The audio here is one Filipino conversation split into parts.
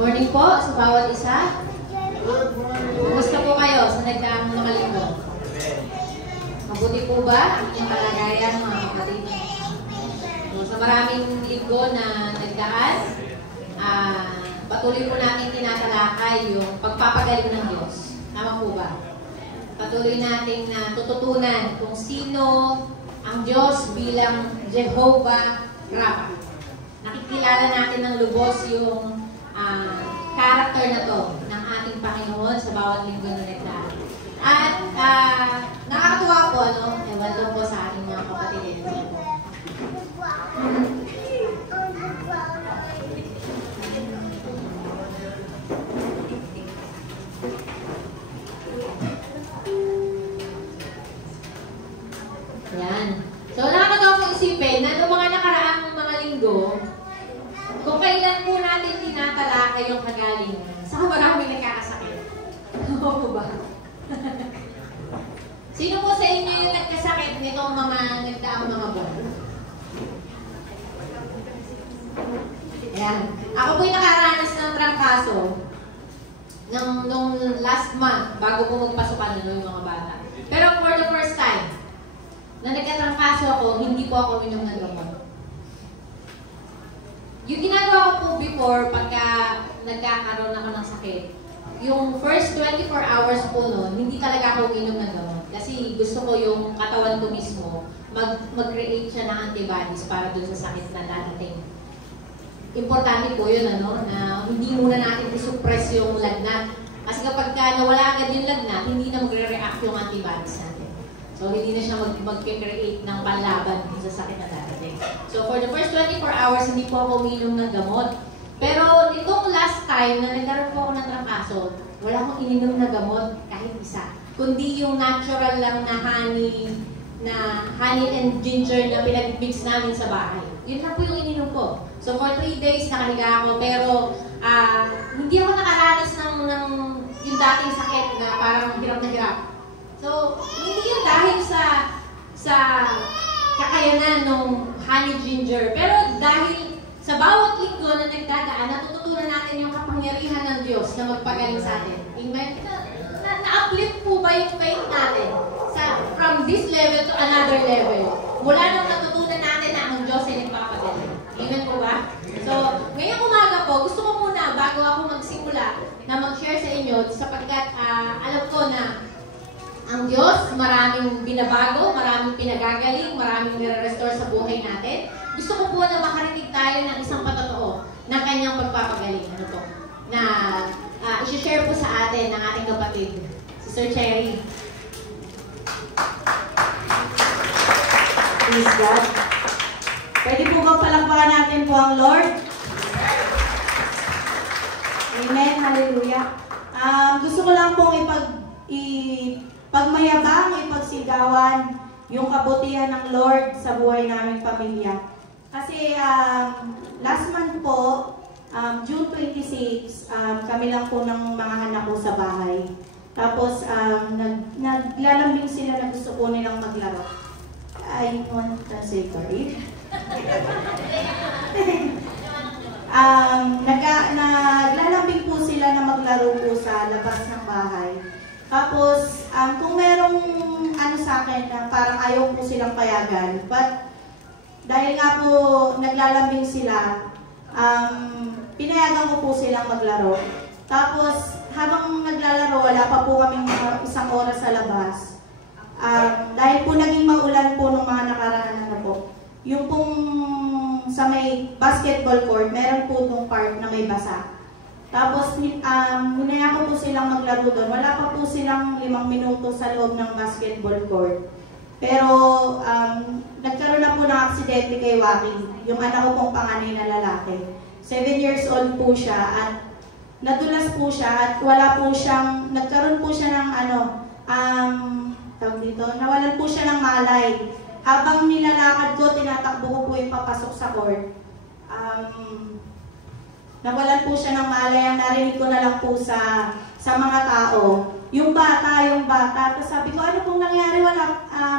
Morning po sa bawat isa. Kumusta po kayo sa nagdaang mga linggo? Mabuti po ba ang inyong kalagayan, mga kapatid? So, sa maraming linggo na nagdaan, patuloy po natin tinatalakay yung pagpapagaling ng Diyos. Tama po ba? Patuloy natin na tututunan kung sino ang Diyos bilang Jehovah Rapha. Nakikilala natin ng lubos yung character na to ng ating Panginoon sa bawat linggo na nagdaan. At nakakatuwa po, no? Ewan lang po sa ating mga kapatid. Yan. So, nakakatawa po isipin na noong mga nakaraang mga linggo, kung kailan po natin tinatalakay yung kagalingan, saka marami nagkakasakit. Oo ba? Sino po sa inyo yung nagkasakit nitong mga nagdaang mga buwan? Ayan. Ako po yung nakaranas ng trangkaso nung last month, bago po magpasukan yung mga bata. Pero for the first time, na nagkatrangkaso ako, hindi po ako minom ng gamot. Yung ginagawa ko po before, pagka nagkakaroon ako ng sakit, yung first 24 hours po noon, hindi talaga ako uminom ng gamot. Kasi gusto ko yung katawan ko mismo, mag-create siya ng antibodies para dun sa sakit na dadating. Importante po yun, ano, na hindi muna natin isuppress yung lagnat. Kasi kapag nawala agad yung lagnat, hindi na magre-react yung antibodies natin. So, hindi na siya mag-create ng panlaban sa sakit na dadating. So, for the first 24 hours, hindi po ako uminom ng gamot. Pero, itong last time na nagkaroon po ako ng trangkaso, wala akong ininom na gamot kahit isa. Kundi yung natural lang na honey and ginger na pinag-mix namin sa bahay. Yun lang po yung ininom ko. So, for 3 days nakahiga ako, pero hindi ako nakaranas ng yung dating sakit na parang hirap na hirap. So, hindi yun dahil sa kakayanan ng honey ginger, pero dahil sa bawat linggo na nagdadaan, natututunan natin yung kapangyarihan ng Diyos na magpagaling sa atin. Amen? Na-uplift po ba yung faith natin from this level to another level? Mula nung natutunan natin na ang Diyos ay nagpapagaling. Amen po ba? So, ngayong umaga po, gusto ko muna, bago ako magsimula, na mag-share sa inyo, sapagkat alam ko na ang Diyos, maraming binabago, maraming pinagagaling, maraming nire-restore sa buhay natin. Gusto ko po na makarinig tayo ng isang patotoo ng kanyang pagpapagaling. Ano to? Na isi-share po sa atin ng ating kapatid, si Sir Cherry. Praise God. Pwede po bang palakpakan natin po ang Lord? Amen. Hallelujah. Gusto ko lang pong pagmayabang, ipagsigawan yung kabutihan ng Lord sa buhay naming pamilya. Kasi last month po, June 26, kami lang po ng mga anak ko sa bahay. Tapos naglalambing sila na gusto po nilang maglaro. I want to say sorry. Naglalambing po sila na maglaro po sa labas ng bahay. Tapos, kung merong sa akin na parang ayaw po silang payagan, but dahil nga po naglalambing sila, pinayagan ko po silang maglaro. Tapos, habang naglalaro, wala pa po kaming isang oras sa labas. Dahil po naging maulan po nung mga nakaraan po, yung pong sa may basketball court, meron po nung part na may basa. Tapos, hinaya ko po silang maglaro doon. Wala pa po silang 5 minuto sa loob ng basketball court. Pero, nagkaroon na po ng aksidente kay Joaquin, yung anak ko pong panganay na lalaki. 7 years old po siya at nadulas po siya at wala po siyang, nagkaroon po siya ng tawag dito, nawalan po siya ng malay. Habang nilalakad ko, tinatakbo ko po yung papasok sa court. Nawalan po siya ng malay. Ang narinig ko na lang po sa mga tao. Yung bata. Tapos sabi ko, ano pong nangyari?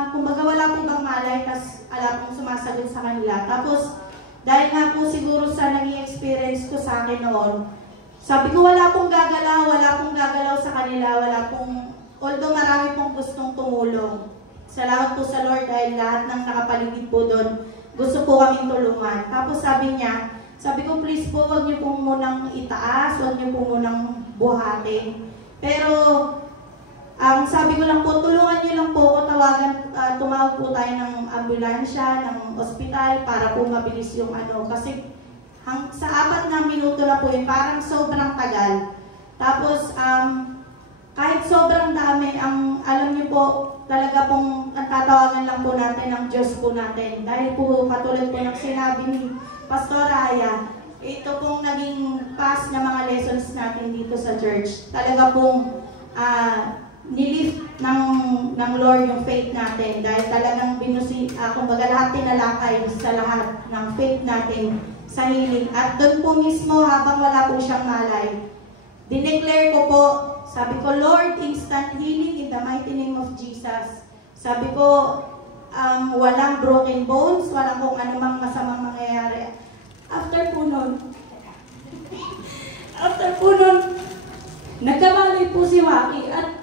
Kumbaga wala po bang malay? Tapos alam pong sumasagot sa kanila. Tapos, dahil nga po siguro sa naging experience ko sa akin noon, Sabi ko, wala pong gagalaw sa kanila, although marami pong gustong tumulong. Salamat po sa Lord dahil lahat ng nakapaligid po doon, gusto po kaming tulungan. Tapos sabi ko, please po, huwag niyo pong munang itaas, huwag niyo po munang buhatin. Pero, sabi ko lang po, tulungan niyo lang po ako, tumawag po tayo ng ambulansya, ng ospital, para po mabilis yung kasi sa 4 na minuto na po yun, parang sobrang tagal. Tapos, kahit sobrang dami, alam niyo po, talaga pong tatawagan lang po natin ang Diyos po natin. Dahil po, katulad po ng sinabi ni Pastor Aya, ito pong naging past na mga lessons natin dito sa church. Talaga pong nilift ng Lord yung faith natin. Dahil talagang kumbaga lahat tinalakay sa lahat ng faith natin sa healing. At doon po mismo, habang wala po siyang malay, dineclare ko po, sabi ko, Lord, instant healing in the mighty name of Jesus. Sabi ko, walang broken bones, walang kung anumang masamang mangyayari. After po nun, nagkamalay po si Waki at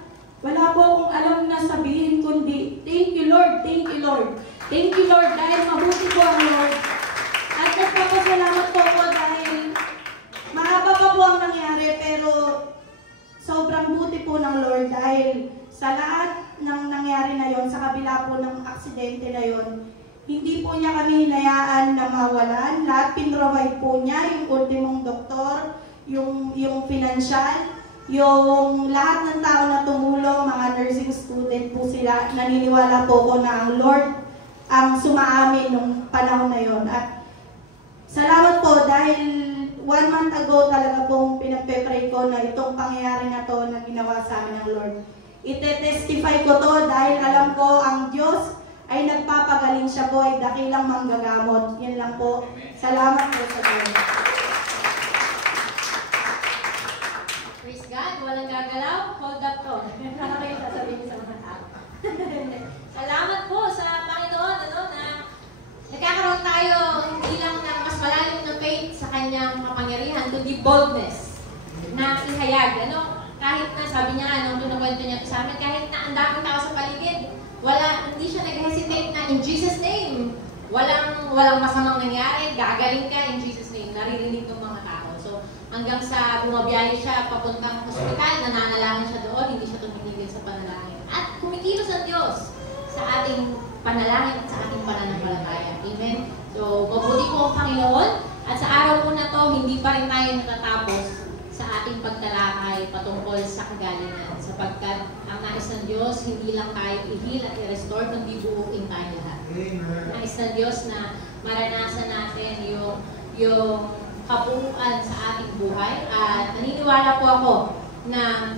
wala po akong alam na sabihin kundi, thank you Lord, thank you Lord. Thank you Lord dahil mabuti po ang Lord. At nagpapasalamat po ako dahil mahaba pa po ang nangyari pero sobrang buti po ng Lord dahil sa lahat ng nangyari na yon, sa kabila po ng aksidente na yon, hindi po niya kami hinayaan na mawalan. Lahat pinrovide po niya, yung ultimong doktor, yung financial, yung lahat ng tao na tumulong, mga nursing student po sila. Naniniwala po ko na ang Lord ang sumaamin nung panahon na yon. At salamat po dahil 1 month ago talaga pong pinagpe-pray ko na itong pangyayari na to na ginawa sa amin ng Lord. Ite-testify ko to dahil alam ko ang Diyos ay nagpapagaling, siya po ay dakilang manggagamot. Yan lang po. Salamat po sa Lord. Praise God, walang gagalaw. Hold up to. Para kayo sasabihin sa mga tao. Salamat po sa Panginoon na nagkakaroon tayo hindi lang ng mas malalim na faith sa kanyang kapangyarihan, kundi boldness na ihayag. Kahit na, sabi niya, nung kinukwento niya sa amin, kahit na ang daming tao sa paligid, hindi siya nag-hesitate na in Jesus' name. Walang masamang nangyari, gagaling ka in Jesus' name. Naririnig ng mga tao. So, hanggang sa bumabiyahe siya papuntang hospital, nananalangin siya doon, hindi siya tumigil sa panalangin. At kumikilos ang Diyos sa ating panalangin at sa ating pananampalataya. Amen? So, mabuti po ang Panginoon. At sa araw po na to, hindi pa rin tayo natatapos sa ating pagtalakay patungkol sa kagalingan. Sapagkat ang nais ng Diyos, hindi lang tayo i-heal at i-restore, kundi buuin tayo lahat. Nais ng Diyos na maranasan natin yung kabuuan sa ating buhay. At naniniwala po ako na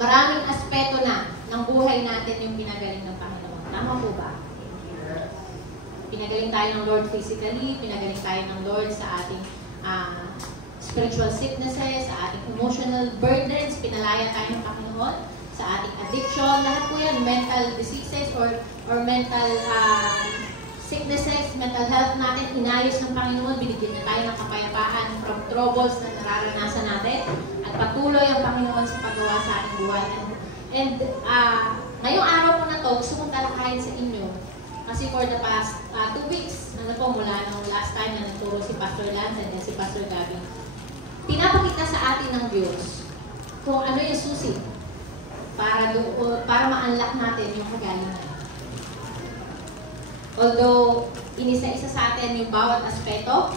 maraming aspeto na ng buhay natin yung pinagaling ng Panginoon. Tama po ba? Pinagaling tayo ng Lord physically, pinagaling tayo ng Lord sa ating spiritual sicknesses, sa ating emotional burdens, pinalaya tayo ng Panginoon, sa ating addiction, lahat po yan, mental diseases or mental sicknesses, mental health natin, inayos ng Panginoon, binigyan na tayo ng kapayapaan from troubles na nararanasan natin, at patuloy ang Panginoon sa paggawa sa ating buhay. And ngayong araw po na to, gusto kong talakayin sa inyo, kasi for the past 2 weeks, mula nung last time na nagturo si Pastor Lance and then si Pastor Gabby, pinapakita sa atin ng Diyos kung ano yung susi para ma-unlock natin yung kagalingan. Although, inisa-isa sa atin yung bawat aspeto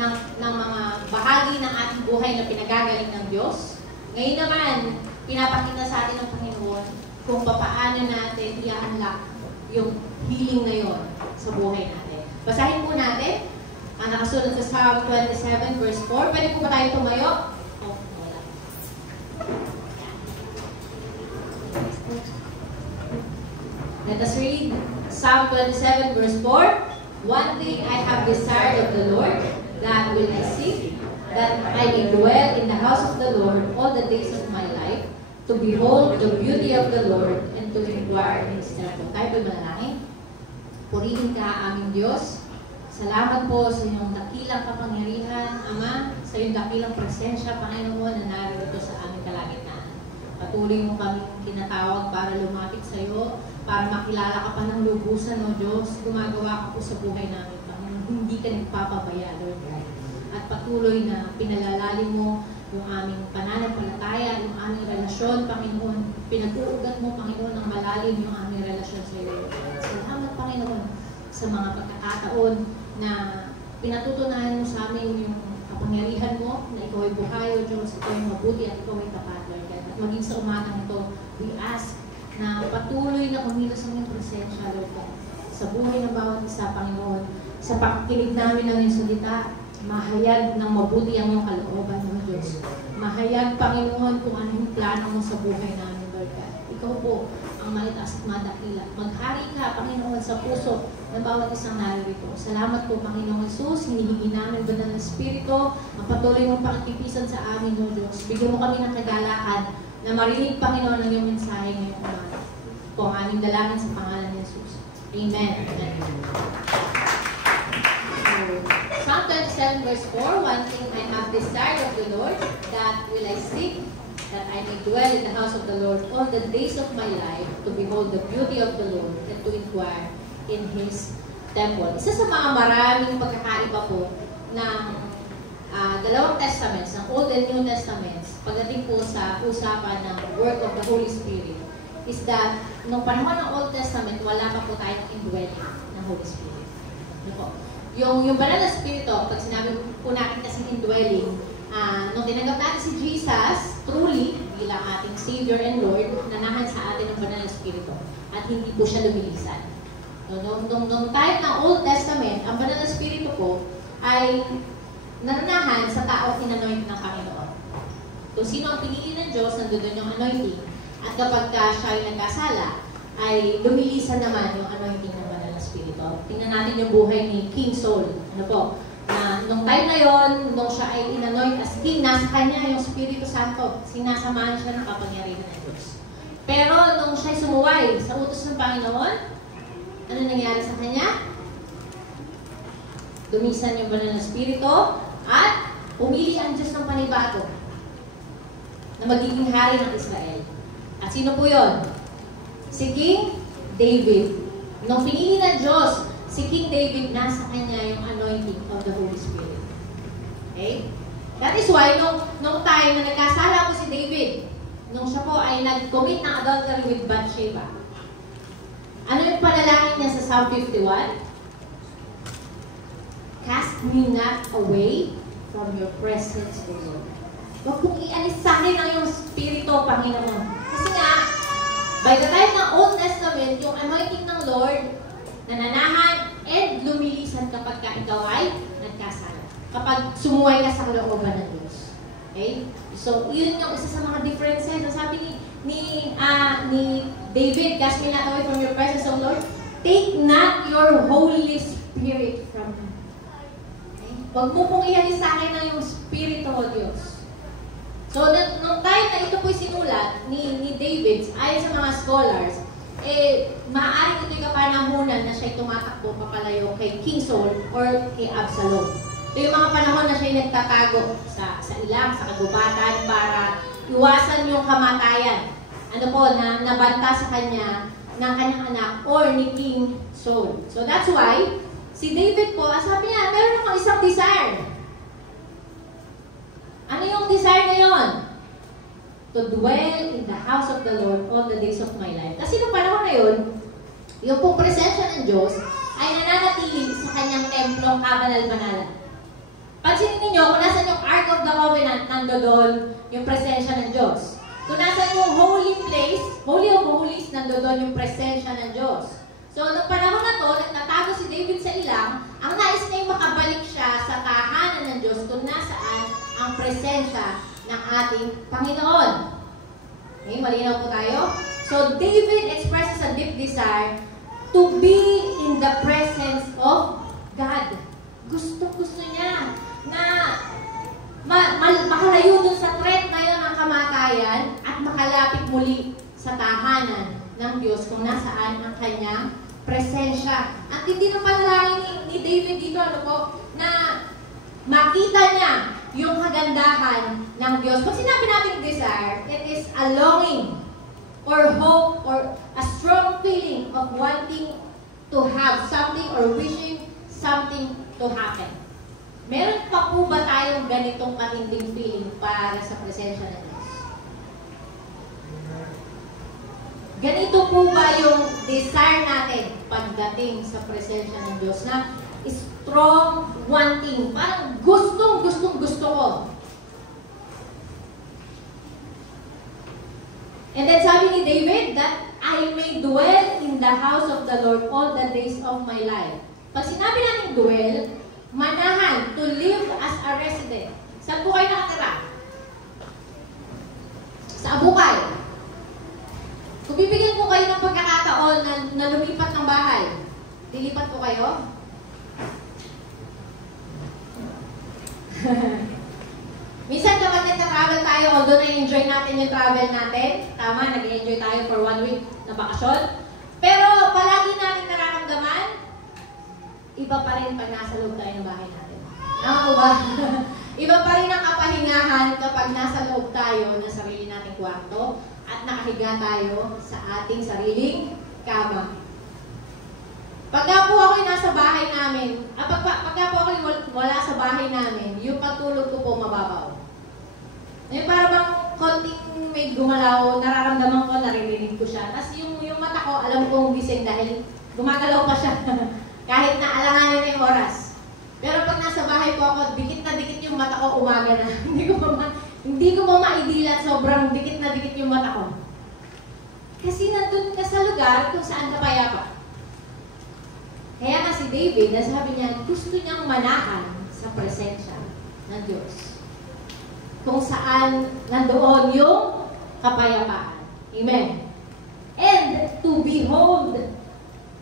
ng mga bahagi ng ating buhay na pinagagaling ng Diyos, ngayon naman, pinapakita sa atin ng Panginoon kung paano natin i-unlock yung healing na yon sa buhay natin. Basahin po natin ang nakasunod sa Psalm 27 verse 4. Pwede po ba tayo tumayo? Oh, wala. Let us read Psalm 27 verse 4. One thing I have desired of the Lord, that will I seek, that I may dwell in the house of the Lord all the days of my life, to behold the beauty of the Lord and to inquire in His temple. Tayo po'y manalangin. Purihin ka, aming Diyos. Salamat po sa inyong dakilang kapangyarihan, Ama, sa iyong dakilang presensya, Panginoon, na narito sa aming kalagitnaan. Patuloy mo kami tinatawag para lumapit sa iyo, para makilala ka pa ng lubusan, O Diyos. Gumagawa ka po sa buhay namin, Panginoon. Hindi ka nagpapabaya, Lord God. At patuloy na pinalalalim mo yung aming pananampalataya, yung aming relasyon, Panginoon. Pinag-uugat mo, Panginoon, ng malalim yung aming relasyon sa iyo. Salamat, Panginoon, sa mga pagkakataon na pinatutunayan mo sa amin yung kapangyarihan mo, na ikaw ay buhay, O Diyos, ikaw ay mabuti at ikaw ay tapat, Lord God. At maging sa umagang ito, we ask na patuloy na umilos ang iyong presensya, Lord God, sa buhay ng bawat isa, Panginoon, sa pakikinig namin ng iyong salita, mahayag ng mabuti ang iyong kalooban, O Diyos. Mahayag, Panginoon, kung ano yung plano mo sa buhay namin, Lord God. Ikaw po ang malitaas at madakila. Maghari ka, Panginoon, sa puso ng bawat isang narito. Salamat po, Panginoong Jesus. Hinihingi namin ba ng Espiritu ang patuloy mong pakikipisan sa amin, O Diyos. Bigyan mo kami ng kagalaan na marinig, Panginoon, ang iyong mensahe ngayong umaga. Po ang aming dalangin sa pangalan ni Jesus. Amen. Psalm 27 verse 4, one thing I have desired of the Lord, that will I seek, that I may dwell in the house of the Lord all the days of my life, to behold the beauty of the Lord, and to inquire in His temple. Isa sa mga maraming pagkakaiba po ng dalawang testaments, ng Old and New Testaments, pagdating po sa usapan ng work of the Holy Spirit, is that nung panahon ng Old Testament, wala pa po tayong indwelling ng Holy Spirit. Ano po? Yung banal na Espiritu, pag sinabi po natin kasi indwelling, nung tinanggap natin si Jesus, truly, bilang ating Savior and Lord, nanahan sa atin ang banal na Espiritu. At hindi po siya lumilisan. Nung time ng Old Testament, ang banal na Espiritu po ay nananahan sa taong inanoint ng Panginoon. Kung sino ang pinili ng Diyos, nandoon yung anointing. At kapag siya ay nagkasala, ay lumilisan naman yung anointing ng banal na Espiritu. Tingnan natin yung buhay ni King Saul. Ano po? Na nung time na yon, nung siya ay inanoint as king, nasa kanya yung Espiritu Santo. Sinasamahan siya ng kapangyarihan ng Diyos. Pero nung siya sumuway sa utos ng Panginoon, ano nangyari sa kanya? Dumisan yung banal na Espiritu at pumili ang Diyos ng panibago na magiging hari ng Israel. At sino po yun? Si King David. Nung pinili ng Diyos, si King David, nasa kanya yung anointing of the Holy Spirit. Okay? That is why, nung time na nagkasala po si David, nung siya po ay nag-commit ng adultery with Bathsheba, ano yung panalangin niya sa Psalm 51? Cast me not away from your presence, O Lord. Huwag kong ialis sa akin ang iyong Espiritu, Panginoon. Kasi nga, by the time ng Old Testament, yung anointing ng Lord, nananahan and lumilisan kapag ikaw ay nagkasala. Kapag sumuway ka sa kalooban ng Diyos. Okay? So, yun yung isa sa mga differences. Sabi ni David, cast me not away from your presence, O Lord. Take not your Holy Spirit from me. Okay? Huwag mo pong ialis sa akin ang iyong Espiritu, O Diyos. So, nung time na ito po'y sinulat ni David, ayon sa mga scholars, maaaring ito'y kapanahunan na siya'y tumatakbo papalayo kay King Saul or kay Absalom. Ito yung mga panahon na siya'y nagtatago sa ilang, sa kagubatan para iwasan yung kamatayan. Ano po, na nabanta sa kanya ng kanyang anak or ni King Saul. So, that's why, si David po, sabi niya, meron akong isang desire. Ano yung desire na yun? To dwell in the house of the Lord all the days of my life. Kasi nung panahon na yun, yung pong presensya ng Diyos ay nananatili sa kanyang templong kabanal-banalan. Pansinin ninyo, kung nasan yung Ark of the Covenant, nandoon yung presensya ng Diyos. Kung nasan yung holy place, Holy of Holies, nandoon yung presensya ng Diyos. So, nung panahon na to, nagtatago si David sa ilang, ang nais niya yung makabalik siya sa tahanan ng Diyos kung nasaan ang presensya ng ating Panginoon. Okay, malinaw po tayo? So, David expresses a deep desire to be in the presence of God. Gusto niya na makalayo dun sa threat na yun ng kamatayan at makalapit muli sa tahanan ng Diyos kung nasaan ang kanyang presensya. At hindi ng panalangin ni David dito, ano po, na makita niya yung kagandahan ng Diyos. Pag sinabi natin desire, it is a longing or hope or a strong feeling of wanting to have something or wishing something to happen. Meron pa po ba tayong ganitong katinding feeling para sa presensya ng Diyos? Ganito po ba yung desire natin pagdating sa presensya ng Diyos na strong wanting, parang gusto ko. And then sabi ni David that I may dwell in the house of the Lord all the days of my life. Pag sinabi natin dwell, manahan, to live as a resident. Saan po kayo nakatira? Sa Abukay. Kung bibigyan po kayo ng pagkakataon na lumipat ng bahay, lilipat po kayo? Minsan kapag nagka-travel tayo, although na-enjoy natin yung travel natin, tama, nag-enjoy tayo for 1 week na bakasyon, pero palagi natin nararamdaman, iba pa rin pag nasa loob tayo ng bahay natin. Tama po ba? Iba pa rin ang kapahingahan kapag nasa loob tayo ng sarili nating kwarto at nakahiga tayo sa ating sariling kama. Pagka po ako'y nasa bahay namin, pagka po ako'y wala sa bahay namin, yung pagtulog ko po mababaw. Yung para bang konting may gumalaw, nararamdaman ko, naririnig ko siya. Tapos yung mata ko, alam kong gising dahil gumagalaw pa siya. Kahit na alanganin na yung oras. Pero pag nasa bahay po ako, dikit na dikit yung mata ko, umaga na. Hindi ko pa maidilat, sobrang dikit na dikit yung mata ko. Kasi nandun ka sa lugar kung saan ka payapa. Kaya nga si David, nasabi niya, gusto niyang manahan sa presensya ng Diyos. Kung saan nandoon yung kapayapaan. Amen. And to behold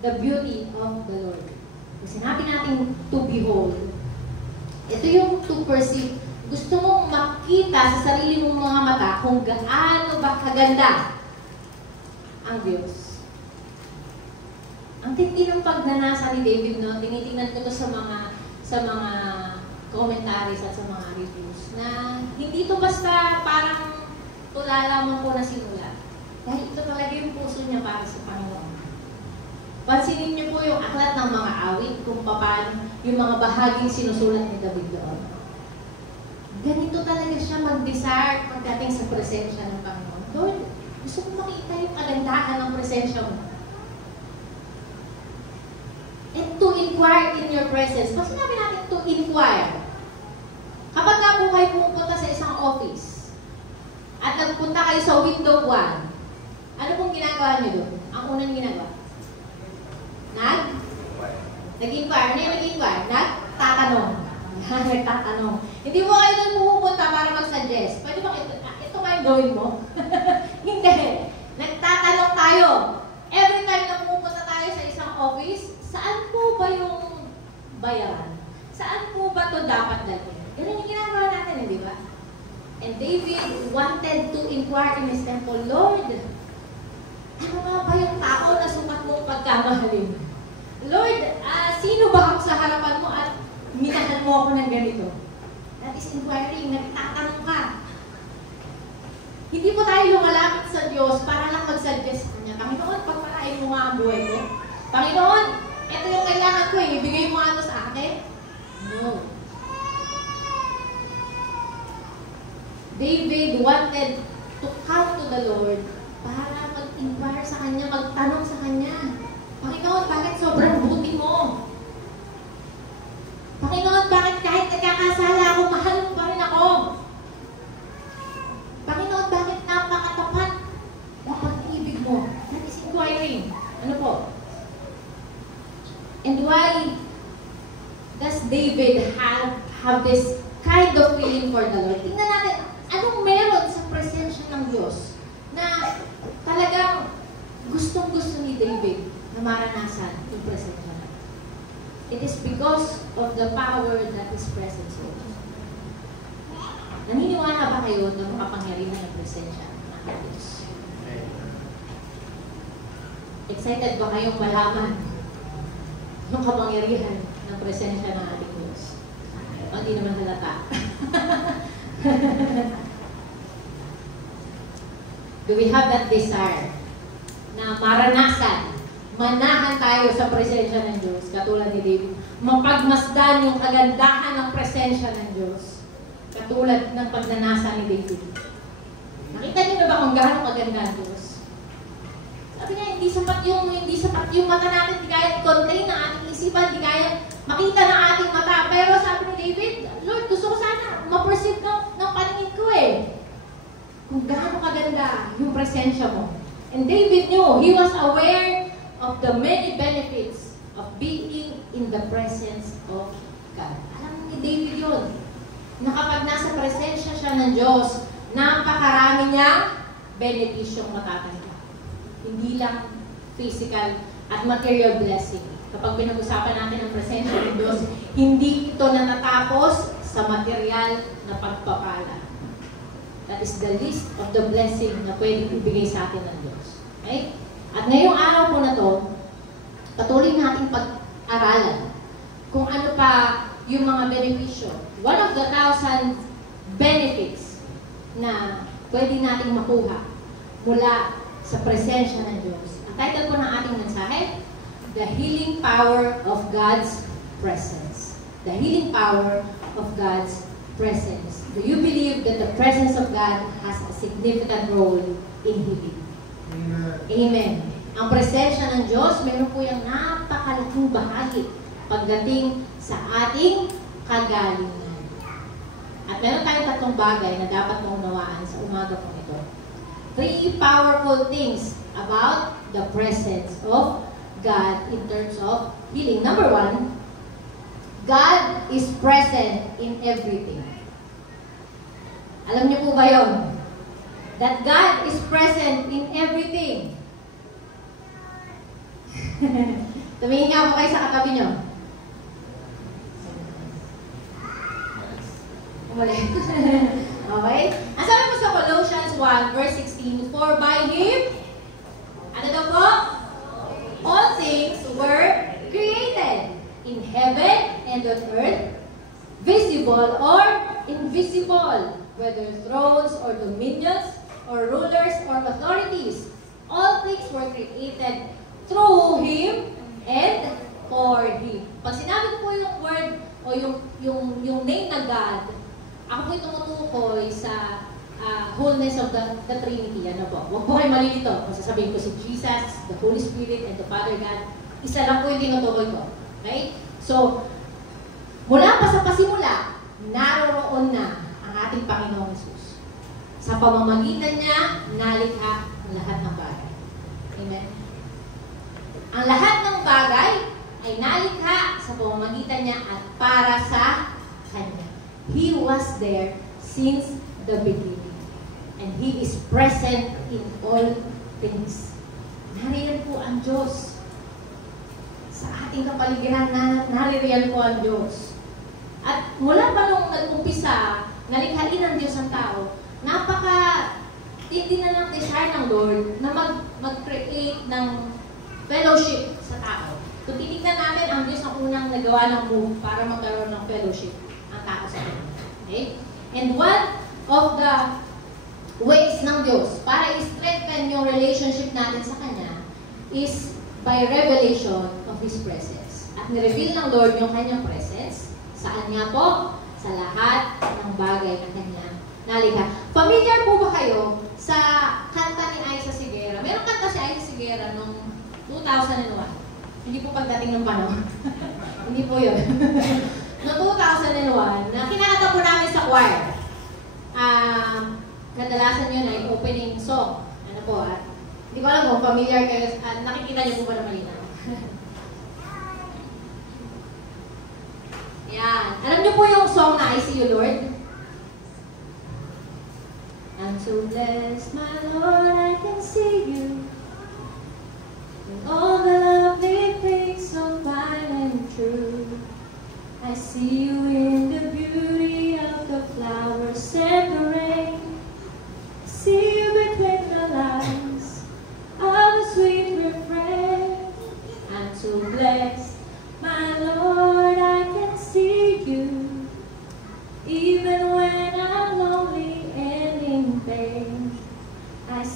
the beauty of the Lord. Kung sinabi natin to behold, ito yung to perceive. Gusto mong makita sa sarili mong mga mata kung gaano ba kaganda ang Diyos. Ang tindi ng pagnanasa ni David, no? Tinitingnan ko to sa mga commentaries at sa mga reviews na hindi to basta parang tula lamang po na sinulat. Dahil ito talaga yung puso niya para sa Panginoon. Pansinin niyo po yung aklat ng mga awit kung paano yung mga bahaging sinusulat ni David doon. Ganito talaga siya mag-desire pagdating sa presensya ng Panginoon. Lord, gusto ko makita yung kagandahan ng presensya mo. And to inquire in your presence. Pag sinabi natin to inquire, kapag nga po kayo pupunta sa isang office at nagpunta kayo sa window 1, ano pong ginagawa niyo doon? Ang unang ginagawa? Nag-inquire. Ano yung nag-inquire? Nagtatanong. Nagtatanong. Hindi mo kayo doon pupunta para mag-suggest. Pwede bang ito kayong gawin mo? Hindi. Nagtatanong tayo. Every time na pupunta tayo sa isang office, saan po ba yung bayaran? Saan po ba ito dapat dalhin? Ganun yung ginagawa natin, hindi ba? And David wanted to inquire in his temple, Lord, ano nga ba yung tao na sukat mong pagkamahalin? Lord, sino ba ako sa harapan mo at minahal mo ako ng ganito? That is inquiring, nagtatanong ka. Hindi po tayo lumalapit sa Diyos para lang mag-suggest sa Kanya. Panginoon, pagpalain mo nga ang buhay ko. Panginoon, ito yung kailangan ko eh, ibigay mo ano sa akin? No. David wanted to come to the Lord para mag-inquire sa Kanya, magtanong sa Kanya. Panginoon, bakit sobrang buti mo? Panginoon, bakit kahit nagkakasala ako, mahal mo pa rin ako? Panginoon, bakit napakatapat ng pag-ibig mo? That is inquiring. Ano po? And why does David have this kind of feeling for the Lord? Tingnan natin, anong meron sa presensya ng Diyos na talagang gustong-gusto ni David na maranasan yung presensya na? It is because of the power that His presence holds. Naniniwala ba kayo na makapangyarihan ng presensya ng Diyos? Excited ba kayong malaman yung kapangyarihan ng presensya ng ating Diyos? Hindi naman halata. Do we have that desire na maranasan, manahan tayo sa presensya ng Diyos, katulad ni David, mapagmasdan yung kagandahan ng presensya ng Diyos, katulad ng pagnanasa ni David. Nakita niyo na ba kung gaano kaganda ang Diyos? Sabi niya, hindi sapat yung mata natin, hindi kaya i-contain ang ating isipan, hindi kaya makita ng ating mata. Pero sabi ni David, Lord, gusto ko sana ma-perceive ng paningin ko kung gaano kaganda yung presensya mo. And David knew, he was aware of the many benefits of being in the presence of God. Alam ni David yun, na kapag nasa presensya siya ng Diyos, napakarami niyang benepisyong matatanggap. Hindi lang physical at material blessing. Kapag pinag-usapan natin ang presensya ng Diyos, hindi ito natatapos sa material na pagpapala. That is the list of the blessing na pwedeng ibigay sa atin ng Diyos. Okay? At ngayong araw po na to, patuloy natin pag-aralan kung ano pa yung mga benepisyo. One of the 1,000 benefits na pwede nating makuha mula sa presensya ng Diyos. Ang title po ng ating mensahe, The Healing Power of God's Presence. The Healing Power of God's Presence. Do you believe that the presence of God has a significant role in healing? Amen. Amen. Ang presensya ng Diyos, meron po yung napakalaking bahagi pagdating sa ating kagalingan. At meron tayong tatlong bagay na dapat maunawaan sa umaga po ito. 3 powerful things about the presence of God in terms of healing. Number 1, God is present in everything. Alam niyo po ba yun? That God is present in everything. Tumingin nga po kayo sa katabi niyo. Okay? Ang sabi po sa Colossians 1 verse 16, For by Him, ano daw po? All things were created in heaven and on earth, visible or invisible, whether thrones or dominions or rulers or authorities. All things were created through Him and for Him. Pag sinabi ko po yung word o yung name na God, ako po tumutukoy sa wholeness of the Trinity. Ano po? Huwag po kayo malilito. Kung sasabihin ko si Jesus, the Holy Spirit, and the Father God, isa lang po yung tinutukoy ko. Okay? So, mula pa sa pasimula, naroon na ang ating Panginoong Jesus. Sa pamamagitan niya, nalikha ang lahat ng bagay. Amen? Ang lahat ng bagay ay nalikha sa pamamagitan niya at para sa Kanya. He was there since the beginning. And He is present in all things. Nariyan po ang Diyos. Sa ating kapaligiran, nariyan po ang Diyos. At mula pa nung nag-umpisa, nalikhain ng Diyos ang tao, napaka-tindi na ng desire ng Lord na mag-create ng fellowship sa tao. Kung titignan natin, ang Diyos ang unang nagawa ng move para magkaroon ng fellowship ang tao sa Kanya. Okay? And one of the ways ng Diyos para i-strengthen yung relationship natin sa Kanya is by revelation of His presence. At nireveal ng Lord yung Kanyang presence. Saan nga po? Sa lahat ng bagay na Kanya nalikha. Familiar po ba kayo sa kanta ni Aiza Sigera? Merong kanta si Aiza Sigera noong 2001. Hindi po pagdating ng panahon. Hindi po yun. Noong 2001, na kinakanta po namin sa choir. Kadalasan yun ay opening song. Ano po, hindi ko alam kung familiar kayo, nakikita niyo po ba na malinaw? Yan. Alam niyo po yung song na I See You, Lord? I'm so blessed, my Lord, I can see you. And all the lovely things so fine and true. I see you in the beauty of the flowers and the rain. See you between the lines of a sweet refrain. I'm so blessed, my Lord, I can see you.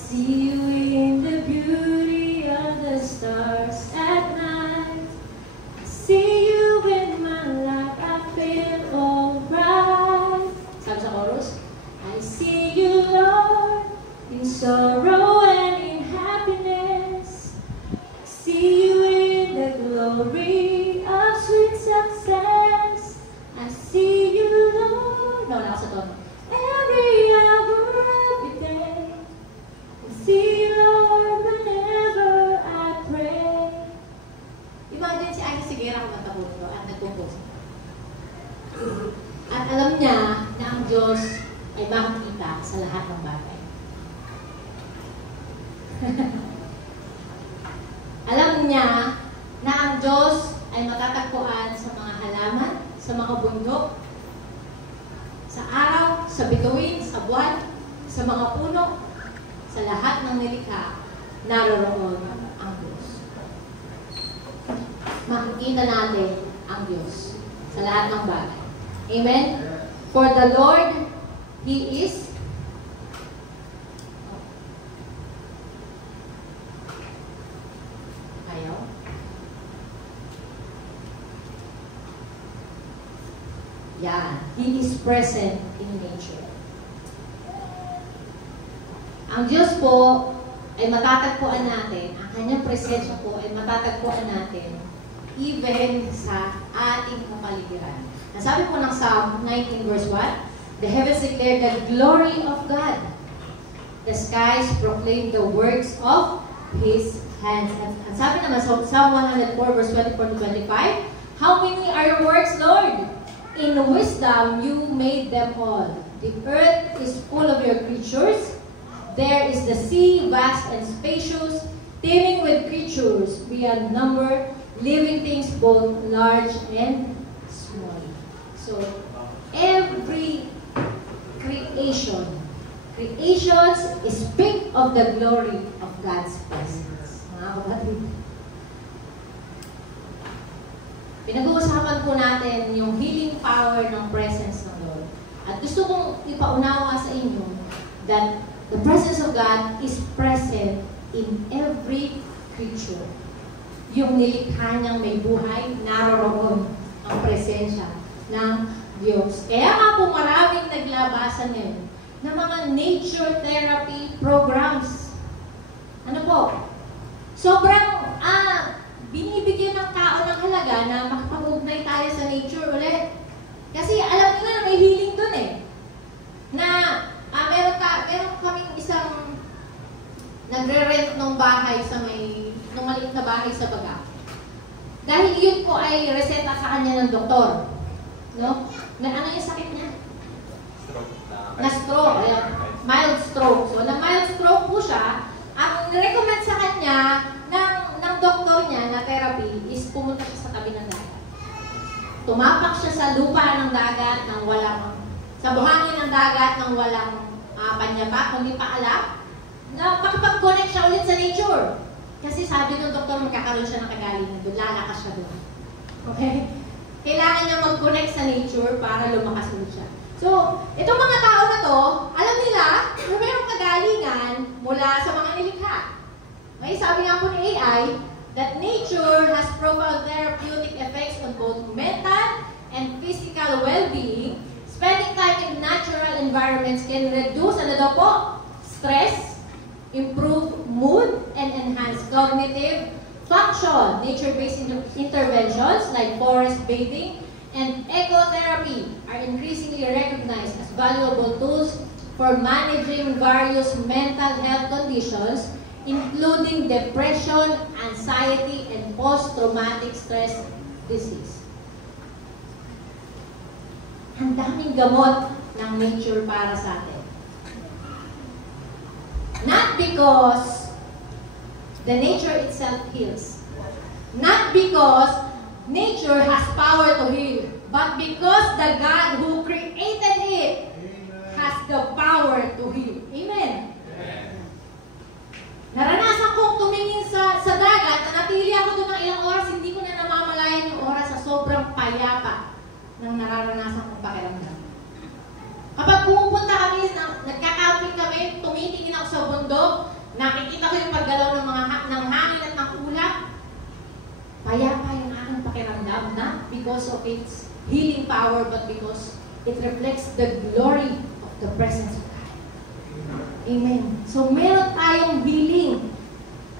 see you in the beauty of the stars at night. I see you in my life, I feel alright. Sabi sa chorus, I see you, Lord, in sorrow and in happiness. I see you in the glory of sweet success. I see you, Lord. No, nasa tono. Every hour, every day. I see you, Lord, whenever I pray. Imagine si Aya Sigera kumanta po ito at nag-compose. At alam niya na ang Diyos ay makikita sa lahat ng bagay. Alam niya na ang Diyos ay matatagpuan sa mga halaman, sa mga bundok, sa araw, sa bituin, sa buwan, sa mga puno, sa lahat ng nilikha, naroroon ang Diyos. Makikita natin ang Diyos sa lahat ng bagay. Amen? For the Lord, He is He is present in nature. Ang Diyos po ay matatagpuan natin, ang kanyang presensya po ay matatagpuan natin even sa ating kapaligiran. Nasabi po ng Psalm 19 verse 1, the heavens declare the glory of God. The skies proclaim the works of His hands. Ang sabi naman sa Psalm 104 verse 24 to 25, how many are your works, Lord? In wisdom you made them all. The earth is full of your creatures. There is the sea, vast and spacious, teeming with creatures beyond number, living things both large and small. So, every creations speak of the glory of God's presence. Mga kapatid. Pinag-uusapan po natin yung healing power ng presence ng Lord. At gusto kong ipaunawa sa inyo that the presence of God is present in every creature. Yung nilikha niyang may buhay, naroroon ang presensya ng Diyos. Kaya nga po maraming naglabasan ngayon ng mga nature therapy programs. Ano po? Sobrang, binibigyan ng tao ng halaga na makapag-ugnay tayo sa nature ulit. Kasi alam nila na may healing dun eh. Na meron kaming isang nagre-rent ng bahay sa nung maliit na bahay sa Baga. Dahil yun po ay reseta sa kanya ng doktor. No? Na ano yung sakit niya? Stroke. Mild stroke. So, na mild stroke po siya, ang recommend sa kanya ng doktor niya na therapy is pumunta siya sa tabi ng dagat. Tumapak siya sa lupa ng dagat nang sa buhangin ng dagat nang walang panyapa, kundi paalam, na makipag-connect siya ulit sa nature. Kasi sabi ng doktor, magkakaroon siya ng kagalingan doon, lalakas siya doon. Okay? Kailangan niya mag-connect sa nature para lumakas ulit siya. So, itong mga tao na to, alam nila na mayroong kagalingan mula sa mga nilikha. Okay, sabi nga po ni AI, that nature has profound therapeutic effects on both mental and physical well-being. Spending time in natural environments can reduce, ano daw po? Stress, improve mood, and enhance cognitive function. Nature-based interventions like forest bathing and ecotherapy are increasingly recognized as valuable tools for managing various mental health conditions, including depression, anxiety, and post-traumatic stress disease. Ang daming gamot ng nature para sa atin. Not because the nature itself heals. Not because nature has power to heal. But because the God who created it has the power to heal. Amen. Naranasan kong tumingin sa dagat, nanatili ako doon ng ilang oras, hindi ko na namamalayan yung oras sa sobrang payapa ng nararanasan kong pakiramdam. Kapag pumupunta kami, nagkakamping kami, tumitingin ako sa bundok, Nakikita ko yung paggalaw ng mga ng hangin at ng ulap. Payapa yung aking pakiramdam, not because of its healing power, but because it reflects the glory of the presence of God. Amen. So meron tayong healing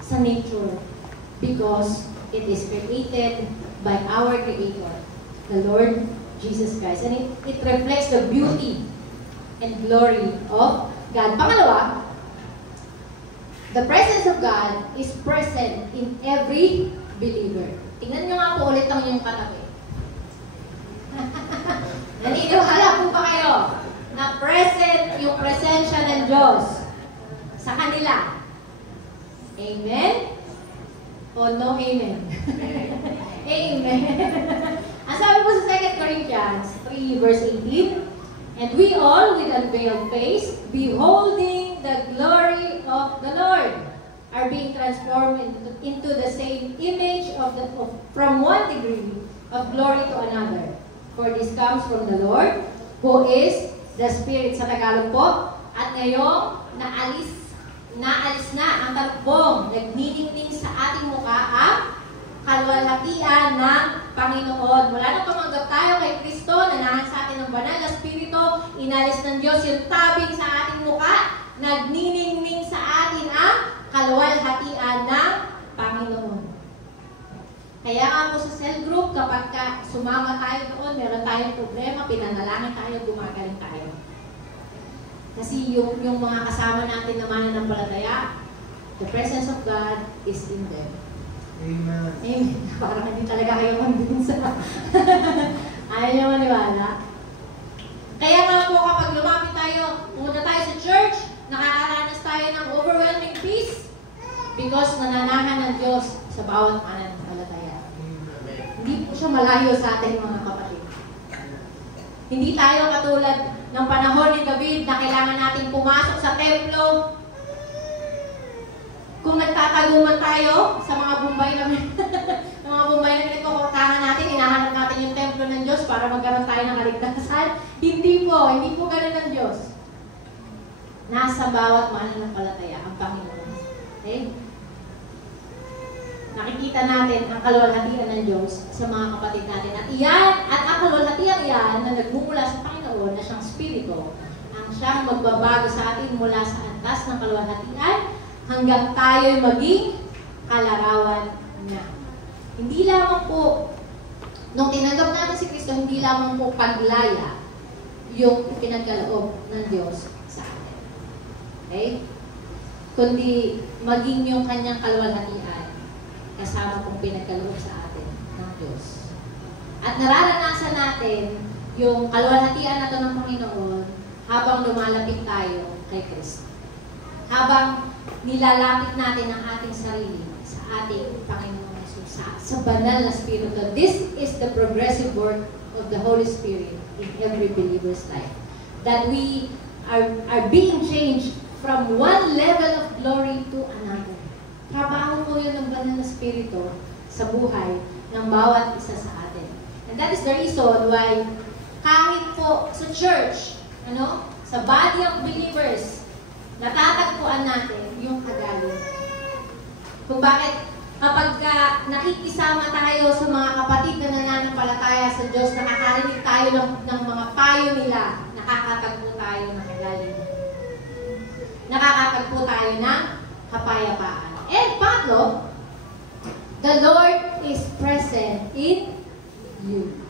sa nature because it is created by our Creator, the Lord Jesus Christ. And it reflects the beauty and glory of God. Pangalawa, the presence of God is present in every believer. Tingnan nyo nga po ulit ang yung katabi. Naniniwala po ba kayo na present yung presensya ng Diyos sa kanila? Amen? O no amen? Amen. Ang sabi po sa 2 Corinthians 3 verse 18, and we all with unveiled face, beholding the glory of the Lord, are being transformed into the same image from one degree of glory to another. For this comes from the Lord, who is the Spirit sa Tagalog po. At ngayong naalis na ang talbong, nagniningning sa ating mukha ang kalwalhatian ng Panginoon. Mula nang tumanggap tayo kay Kristo, nanahan sa atin ng banal na Espiritu, inalis ng Diyos yung tabing sa ating mukha, nagniningning sa atin ang kalwalhatian ng Panginoon. Kaya nga po sa cell group, kapag sumama tayo doon, meron tayong problema, pinanalangin tayo, gumagaling tayo. Kasi yung mga kasama natin na mananampalataya, the presence of God is in them. Amen. Amen. Parang hindi talaga kayo mandun sa ayaw nyo maniwala. Kaya nga po kapag lumapit tayo, pumunta tayo sa church, nakakaranas tayo ng overwhelming peace because nananahan ng Diyos sa bawat mananampalataya. Hindi po siya malayo sa atin mga kapatid. Hindi tayo katulad ng panahon ni David na kailangan natin pumasok sa templo. Kung nagtataguman tayo sa mga bumbay namin, sa mga bumbay na pinagkukutangan natin, hinahanap natin yung templo ng Diyos para magkaroon tayo ng kaligtasan. Hindi po ganun ng Diyos. Nasa bawat mananampalataya ang Panginoon. Okay? Nakikita natin ang kalwalhatian ng Diyos sa mga kapatid natin. At ang kalwalhatian yan na nagmumula sa Panginoon na siyang Espiritu, ang siyang magbabago sa atin mula sa antas ng kalwalhatian hanggang tayo'y maging kalarawan niya. Hindi lamang po, nung tinanggap natin si Kristo, hindi lamang po paglaya yung pinagkaloob ng Diyos sa atin. Okay? Kundi maging yung kanyang kalwalhatian kasama pong pinagkaloob sa atin ng Diyos. At nararanasan natin yung kalwalhatian na ito ng Panginoon habang lumalapit tayo kay Kristo. Habang nilalapit natin ang ating sarili sa ating Panginoon Jesus, sa banal na Espiritu. This is the progressive work of the Holy Spirit in every believer's life. That we are being changed from one level of glory to another. Trabaho po yun ng banal na Espiritu sa buhay ng bawat isa sa atin. And that is the reason why kahit po sa church, sa body of believers, natatagpuan natin yung kagaling. Kung bakit kapag nakikisama tayo sa mga kapatid na nananampalataya sa Diyos, nakakarinig tayo ng mga payo nila, nakakatagpo tayo ng kagaling. Nakakatagpo tayo ng kapayapaan. And pangatlo, the Lord is present in you.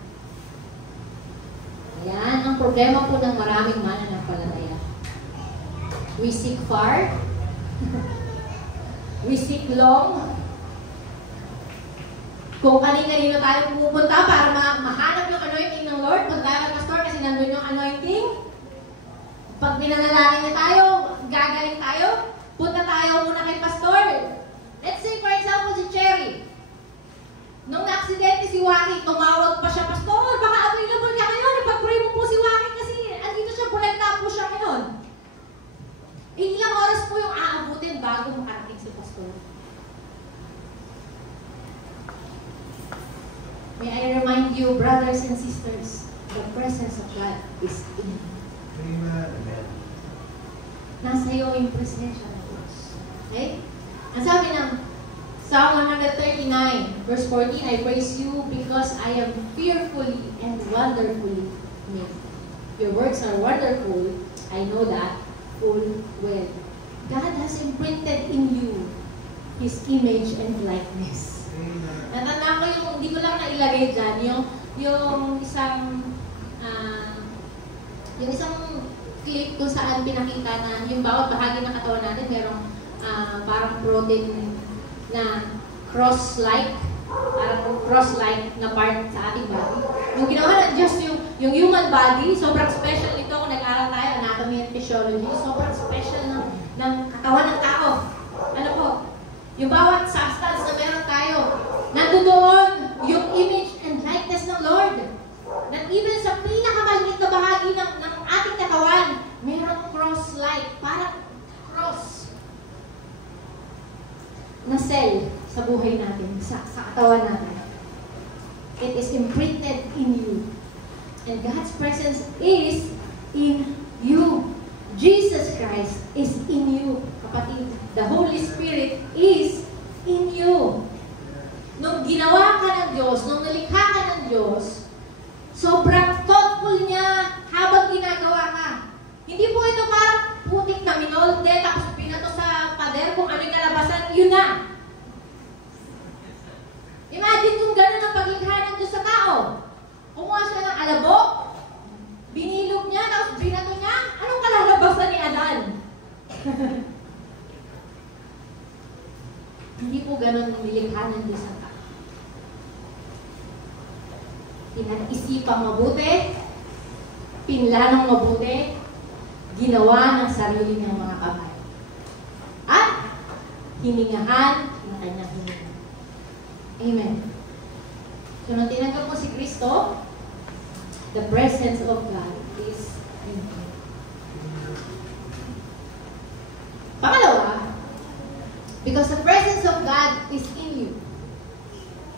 Ayan, ang problema po ng maraming mananampalataya. We seek far, we seek long. Kung kanina-kanina tayo pupunta para mahanap yung anointing ng Lord, punta tayo kay Pastor kasi nandun yung anointing. Pag pinanalangin niya tayo, gagaling tayo, punta tayo muna kay Pastor. Let's say for example si Cherry. Nung na-aksidente si Waki, tumawag pa siya, Pastor, baka available ka ngayon. Ipag-pray mo po si Waki kasi andito siya, bulagta po siya ngayon. Ilang oras po yung aabutin bago makarating si Pastor. May I remind you, brothers and sisters, the presence of God is in you. Amen. Nasa iyo yung presensya ng Diyos. Okay? Ang sabi ng Psalm 139, verse 14, I praise you because I am fearfully and wonderfully made. Your works are wonderful. I know that full well. God has imprinted in you His image and likeness. Natanda ko hindi ko lang nailagay dyan, yung isang clip kung saan pinakita na yung bawat bahagi ng katawan natin merong parang protein na cross-like, parang cross-like na part sa ating body. Yung ginawa ng Diyos, yung human body, sobrang special ito kung nag-aaral tayo, anatomy and physiology, sobrang special ng katawan ng tao. Ano po? Yung bawat substance na meron tayo, nandoon yung image and likeness ng Lord. That even sa pinakamaliit na bahagi ng ating katawan, merong cross-like, parang cross na cell sa buhay natin, sa katawan natin. It is imprinted in you. And God's presence is in you. Jesus Christ is in you. Kapatid, the Holy Spirit is in you. Nung ginawa ka ng Diyos, nung nalikha ka ng Diyos, sobrang thoughtful niya habang ginagawa ka. Hindi po ito parang putik na minolde, tapos pinato sa pader kung ano yung nalabasan, yun na. Imagine kung gano'n ang paglikha ng Diyos sa tao. Kumuha siya ng alabok, binilog niya, tapos binato niya, anong kalalabasan ni Adan? Hindi po gano'n ang nilikha ng Diyos sa tao. Pinag-isipang mabuti, pinlanong mabuti, ginawa ng sarili ng mga kamay. At hiningahan ng kanyang hininga. Amen. So, nung tinanggap mo si Kristo, the presence of God is in you. Pangalawa, because the presence of God is in you,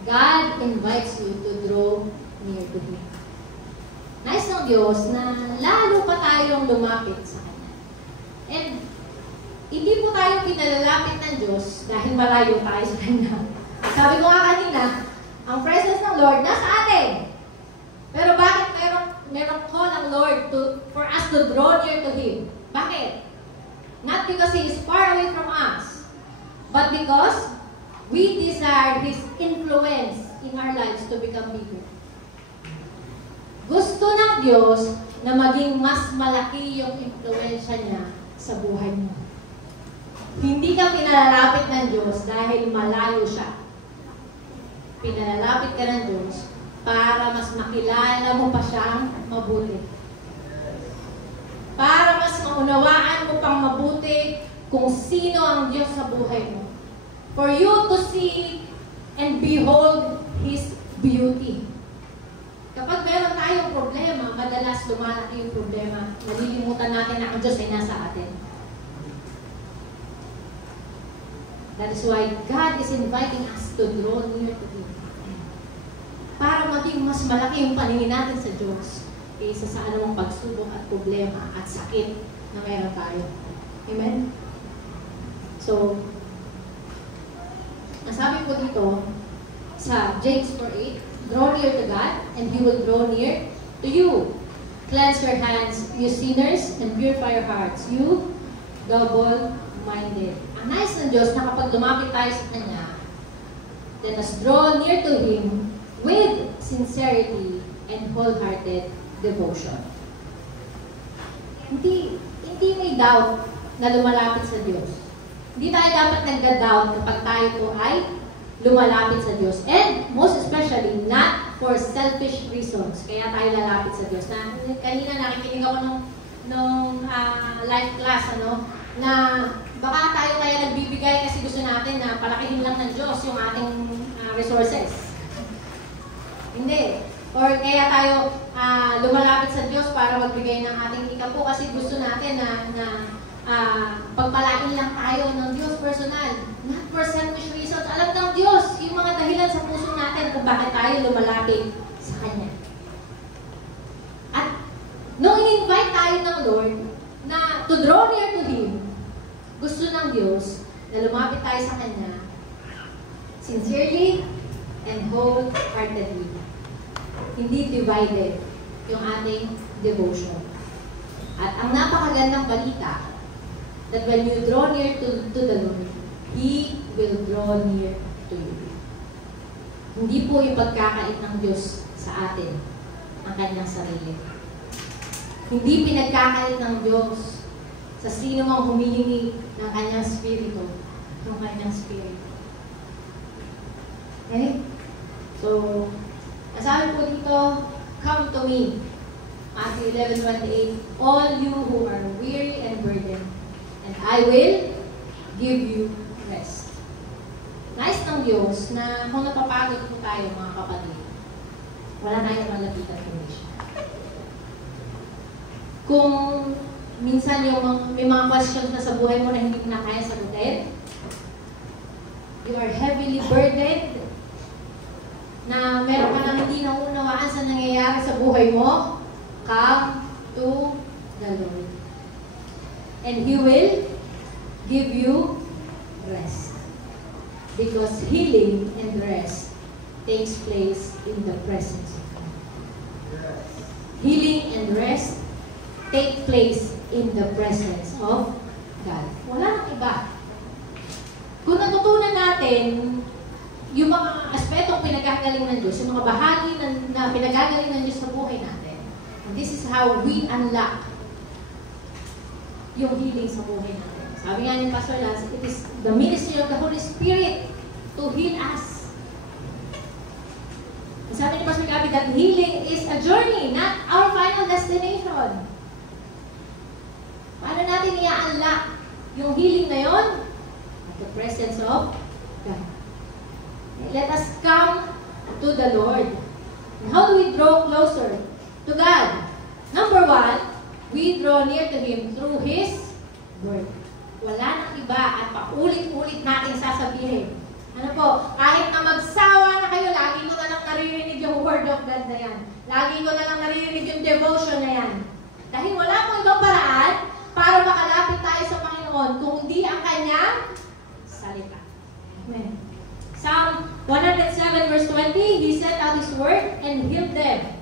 God invites you to draw near to Him. Nais ng Diyos na lalo pa tayong lumapit sa Kanya. And hindi po tayo pinalalapit ng Diyos dahil malayo tayo sa Kanya. Sabi ko nga kanina, ang presence ng Lord nasa atin. Pero bakit merong call ng Lord for us to draw near to Him? Bakit? Not because He is far away from us, but because we desire His influence in our lives to become bigger. Gusto ng Diyos na maging mas malaki yung influensya niya sa buhay mo. Hindi ka pinalalapit ng Diyos dahil malayo siya. Pinalalapit ka ng Diyos para mas makilala mo pa siyang mabuti. Para mas maunawaan mo pang mabuti kung sino ang Diyos sa buhay mo. For you to see and behold His beauty. Kapag meron tayong problema, madalas lumalaki yung problema. Nalilimutan natin na ang Diyos ay nasa atin. That is why God is inviting us to draw near to Him. Para maging mas malaki yung paningin natin sa Diyos kaysa sa anumang pagsubok at problema at sakit na meron tayo. Amen? So, ang sabi po dito sa James 4:8, draw near to God, and He will draw near to you. Cleanse your hands, you sinners, and purify your hearts, you double-minded. Ang nais ng Diyos na kapag lumapit tayo sa Kanya, let us draw near to Him with sincerity and wholehearted devotion. Hindi may doubt na lumalapit sa Diyos. Hindi tayo dapat nagda-doubt kapag tayo po ay lumalapit sa Diyos. And most especially, not for selfish reasons. Kaya tayo lalapit sa Diyos. Kanina nakikinig ako nung life class, na baka tayo kaya nagbibigay kasi gusto natin na palakihin lang ng Diyos yung ating resources. Hindi. Or kaya tayo lumalapit sa Diyos para magbigay ng ating ikapo kasi gusto natin na pagpalain lang tayo ng Diyos personal. Not for selfish reasons. Alam ng Diyos yung mga dahilan sa puso natin kung bakit tayo lumalapit sa Kanya. At nung in-invite tayo ng Lord na to draw near to Him, gusto ng Diyos na lumapit tayo sa Kanya sincerely and wholeheartedly. Hindi divided yung ating devotion. At ang napakagandang balita, that when you draw near to the Lord, He will draw near to you. Hindi po yung pagkakait ng Diyos sa atin ang Kanyang sarili. Hindi pinagkakait ng Diyos sa sino mang humihingi ng Kanyang Spirito, ng Kanyang Spirito. Okay? So, kasabi po dito, come to me. Matthew 11:28, all you who are weary and burdened, and I will give you rest. Nice ng Diyos na kung napapagod po tayo, mga kapatid, wala tayong malapitan kundi siya. Kung minsan may mga questions na sa buhay mo na hindi mo na kaya sagutin, you are heavily burdened, na meron ka nang hindi naunawaan sa nangyayari sa buhay mo, come to the Lord. And He will give you rest. Because healing and rest takes place in the presence of God. Healing and rest take place in the presence of God. Wala nang iba. Kung natutunan natin yung mga aspetong pinagagaling ng Diyos, yung mga bahagi na pinagagaling ng Diyos sa buhay natin, and this is how we unlock yung healing sa buhay natin. Sabi nga ni Pastor Lance, it is the ministry of the Holy Spirit to heal us. Sabi ni Pastor Gabby that healing is a journey, not our final destination. Paano natin i-unlock yung healing na yon? At the presence of God. Let us come to the Lord. And how do we draw closer to God? Number one, we draw near to Him through His Word. Wala nang iba at paulit-ulit natin sasabihin. Ano po, kahit na magsawa na kayo, lagi ko na lang naririnig yung Word of God na yan. Lagi ko na lang naririnig yung devotion na yan. Dahil wala pong ibang paraan para makalapit tayo sa Panginoon kung hindi ang Kanyang salita. Amen. Psalm 107 verse 20, He sent out His word and healed them.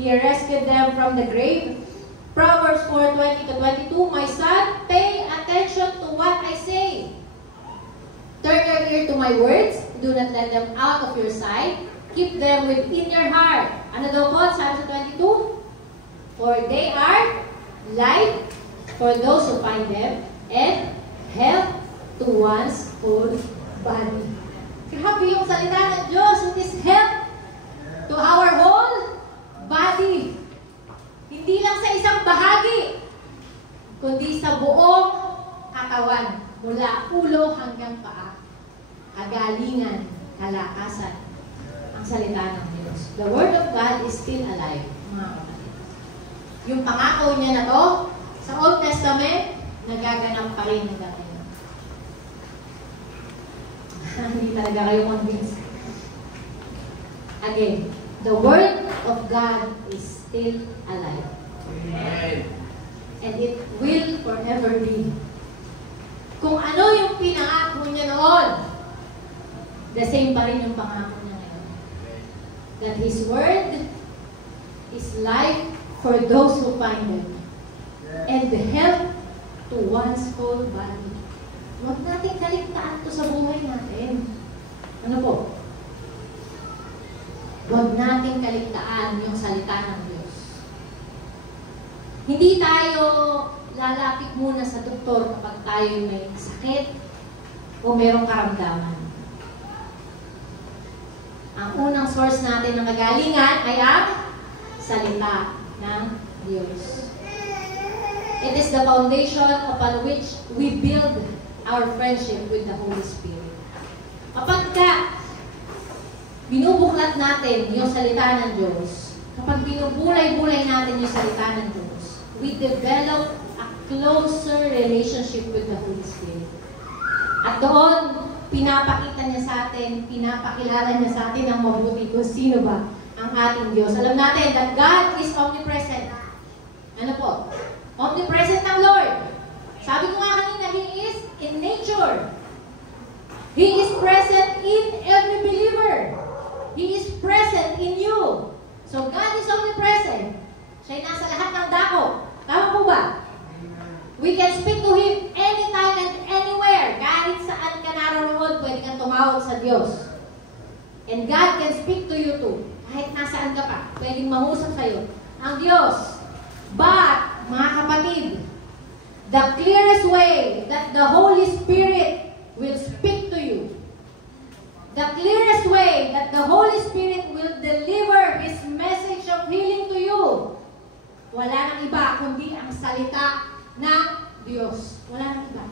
He rescued them from the grave. Proverbs 4:20-22, my son, pay attention to what I say. Turn your ear to my words. Do not let them out of your sight. Keep them within your heart. Ano daw po? Sabi sa 22? For they are life for those who find them and health to one's whole body. Grabe yung salita ng Diyos. It is health to our whole body. Hindi lang sa isang bahagi, kundi sa buong katawan, mula ulo hanggang paa. Kagalingan, kalakasan, ang salita ng Diyos. The Word of God is still alive, mga kapatid. Yung pangako niya na to, sa Old Testament, nagaganap pa rin hanggang ngayon. Hindi talaga kayo convinced. Again, the Word of God is still alive. Amen. And it will forever be. Kung ano yung pinangako niya noon, the same pa rin yung pangako niya ngayon. That His Word is life for those who find Him. And health to one's whole body. Huwag natin kaligtaan to sa buhay natin. Ano po? Huwag natin kaligtaan yung salita ng Diyos. Hindi tayo lalapit muna sa doktor kapag tayo may sakit o merong karamdaman. Ang unang source natin ng kagalingan ay ang salita ng Diyos. It is the foundation upon which we build our friendship with the Holy Spirit. Kapag binubuklat natin yung salita ng Diyos, kapag binubulay-bulay natin yung salita ng Diyos, we develop a closer relationship with the Holy Spirit. At doon, pinapakita niya sa atin, pinapakilala niya sa atin ang mabuti kung sino ba ang ating Diyos. Alam natin that God is omnipresent. Ano po? Omnipresent ng Lord. Sabi ko nga kanina, He is in nature. Siya'y nasa lahat ng dako. Tama po ba? We can speak to Him anytime and anywhere. Kahit saan ka naroon, pwede kang tumawag sa Diyos. And God can speak to you too. Kahit nasaan ka pa, pwedeng mangusap sa'yo ang Diyos. But, mga kapatid, the clearest way that the Holy Spirit will speak to you, the clearest way that the Holy Spirit will deliver His message of healing to you, wala nang iba kundi ang salita ng Diyos. Wala nang iba.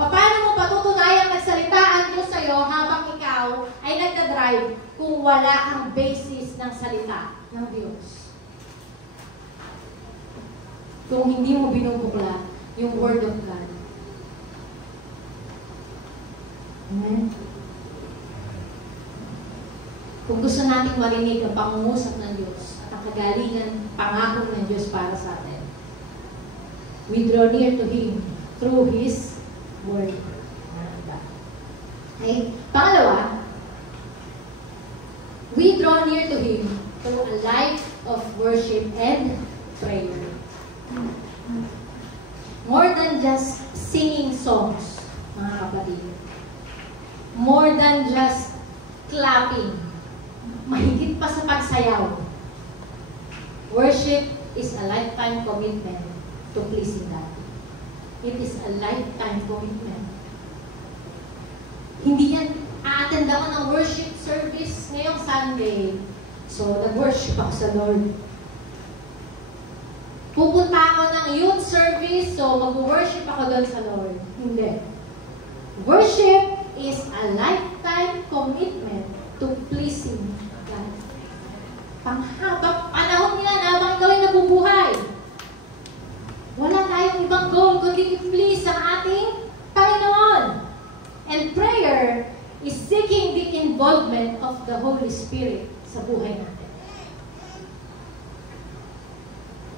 Paano mo patutunayang nagsalita ang Diyos sa'yo habang ikaw ay nagdadrive kung wala kang basis ng salita ng Diyos? Kung hindi mo binubukla yung Word of God. Amen? Kung gusto nating marinig ang pangungusap ng Diyos at ang kagalingan, pangako ng Diyos para sa atin, we draw near to Him through His Word. Okay? Pangalawa, we draw near to Him through a life of worship and prayer. More than just singing songs, mga kapatid. More than just clapping. Mahigit pa sa pagsayaw. Worship is a lifetime commitment to pleasing God. It is a lifetime commitment. Hindi yan, a-attend ako ng worship service ngayong Sunday. So, nag-worship ako sa Lord. Pupunta ako ng youth service, so mag-worship ako doon sa Lord. Hindi. Worship is a lifetime commitment to pleasing God. Panghabang panahon niya na habang ikaw ay nabubuhay. Wala tayong ibang goal kundi i-please ang ating Panginoon. And prayer is seeking the involvement of the Holy Spirit sa buhay natin.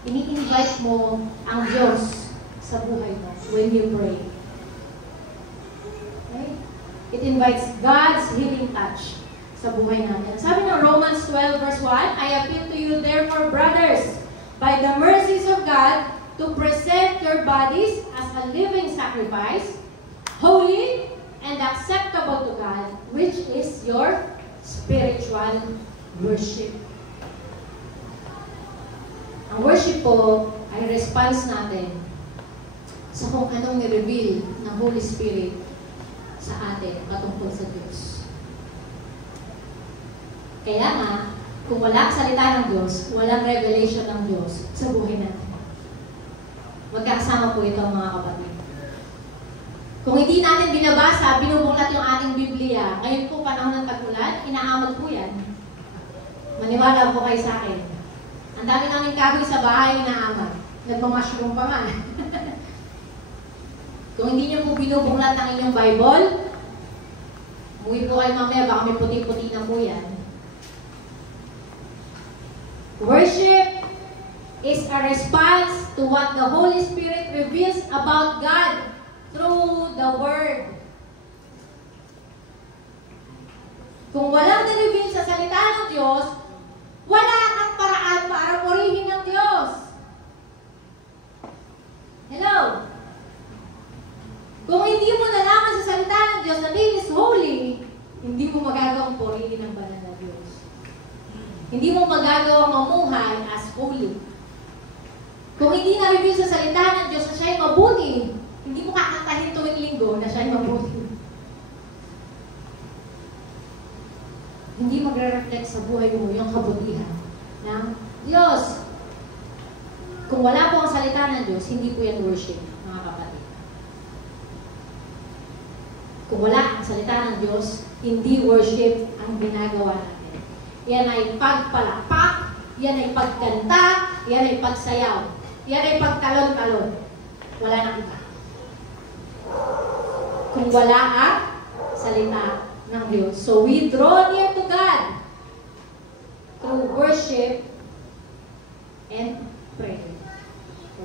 Ini-invite mo ang Diyos sa buhay mo when you pray. Okay? It invites God's healing touch sa buhay natin. Sabi ng Romans 12 verse 1, I appeal to you therefore, brothers, by the mercies of God, to present your bodies as a living sacrifice, holy and acceptable to God, which is your spiritual worship. Ang worship po ay response natin sa kung anong ni-reveal ng Holy Spirit sa atin patungkol sa Diyos. Kaya nga, kung wala ang salita ng Diyos, walang revelation ng Diyos sa buhay natin. Magkakasama po ito, mga kapatid. Kung hindi natin binabasa, binubuklat yung ating Biblia, ngayon po panahon ng tag-ulan, inaamag po yan. Maniwala po kayo sa akin. Ang dami namin kahoy sa bahay, inaamag. Nagmamashroom pa nga. Kung hindi niyo po binubuklat ang inyong Bible, umuwi po kayo mamaya, baka may puti-puti na po yan. Worship is a response to what the Holy Spirit reveals about God through the Word. Kung walang na-reveal sa salita ng Diyos, wala kang paraan para purihin ng Diyos. Hello? Kung hindi mo nalaman sa salita ng Diyos na He is holy, hindi mo magagawang purihin ng banal na Diyos. Hindi mo magagawang mamuhay as holy. Kung hindi na-reveal sa salita ng Diyos na siya ay mabuti, hindi mo kakantahin tuwing linggo na siya ay mabuti. Hindi magre-reflect sa buhay mo yung kabutihan ng Diyos. Kung wala po ang salita ng Diyos, hindi po yan worship, mga kapatid. Kung wala ang salita ng Diyos, hindi worship ang ginagawa natin. Yan ay pagpalakpak, yan ay pagkanta, yan ay pagsayaw, yan ay pagtalon-talon. Wala nang iba. Kung wala ang salita ng Diyos. So we draw near to God through worship and prayer. So,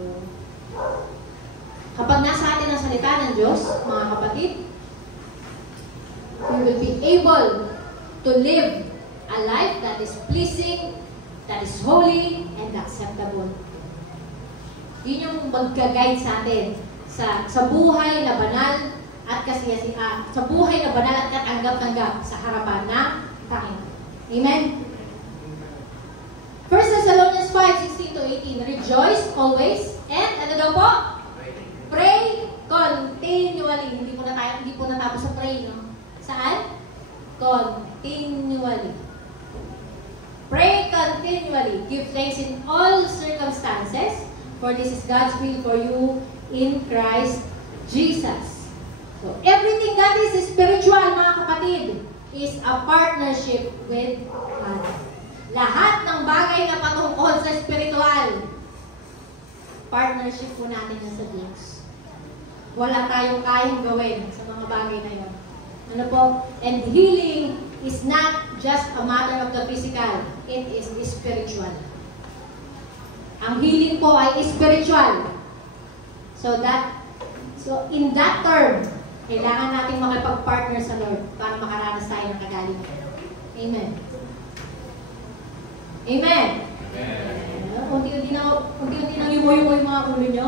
kapag nasa atin ang salita ng Diyos, mga kapatid, we will be able to live a life that is pleasing, that is holy and acceptable. Yun yung magka-guide sa atin sa buhay na banal at sa buhay na banal at katanggap-tanggap sa harapan ng Panginoon. Amen? 1 Thessalonians 5:16-18, rejoice always, and ano daw po? Pray continually. Hindi po natapos sa pray, no? Saan? Continually. Pray continually. Give thanks in all circumstances, for this is God's will for you in Christ Jesus. So, everything that is spiritual, mga kapatid, is a partnership with God. Lahat ng bagay na patungkol sa spiritual, partnership po natin na sa Diyos. Wala tayong kayang gawin sa mga bagay na yun. Ano po? And healing is not just a matter of the physical. It is spiritual. Ang healing po ay spiritual. So in that term, kailangan natin makipag-partner sa Lord para makaranas tayo ng kagalingan. Amen. Amen. Unti-unti nang yumo-yumo yung mga ulo nyo.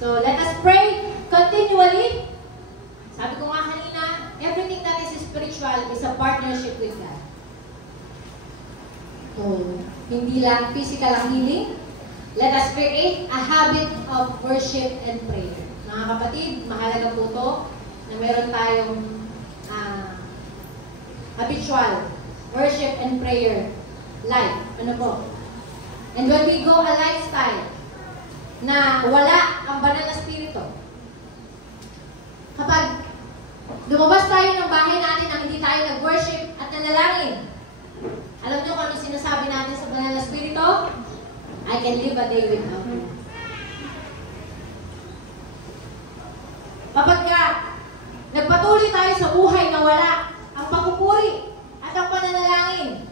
So, let us pray continually. Sabi ko nga kanina, everything that is spiritual is a partnership with God. So, hindi lang physical ang healing. Let us create a habit of worship and prayer. Mga kapatid, mahalaga po ito na meron tayong habitual worship and prayer life. Ano po? And when we go a lifestyle na wala ang banal na spirito, kapag lumabas tayo ng bahay natin na hindi tayo nag-worship at nanalangin, alam nyo kung ano sinasabi natin sa banal na spirito? I can live a day without you. Kapag nagpatuloy tayo sa buhay na wala ang pagpupuri at ang pananalangin,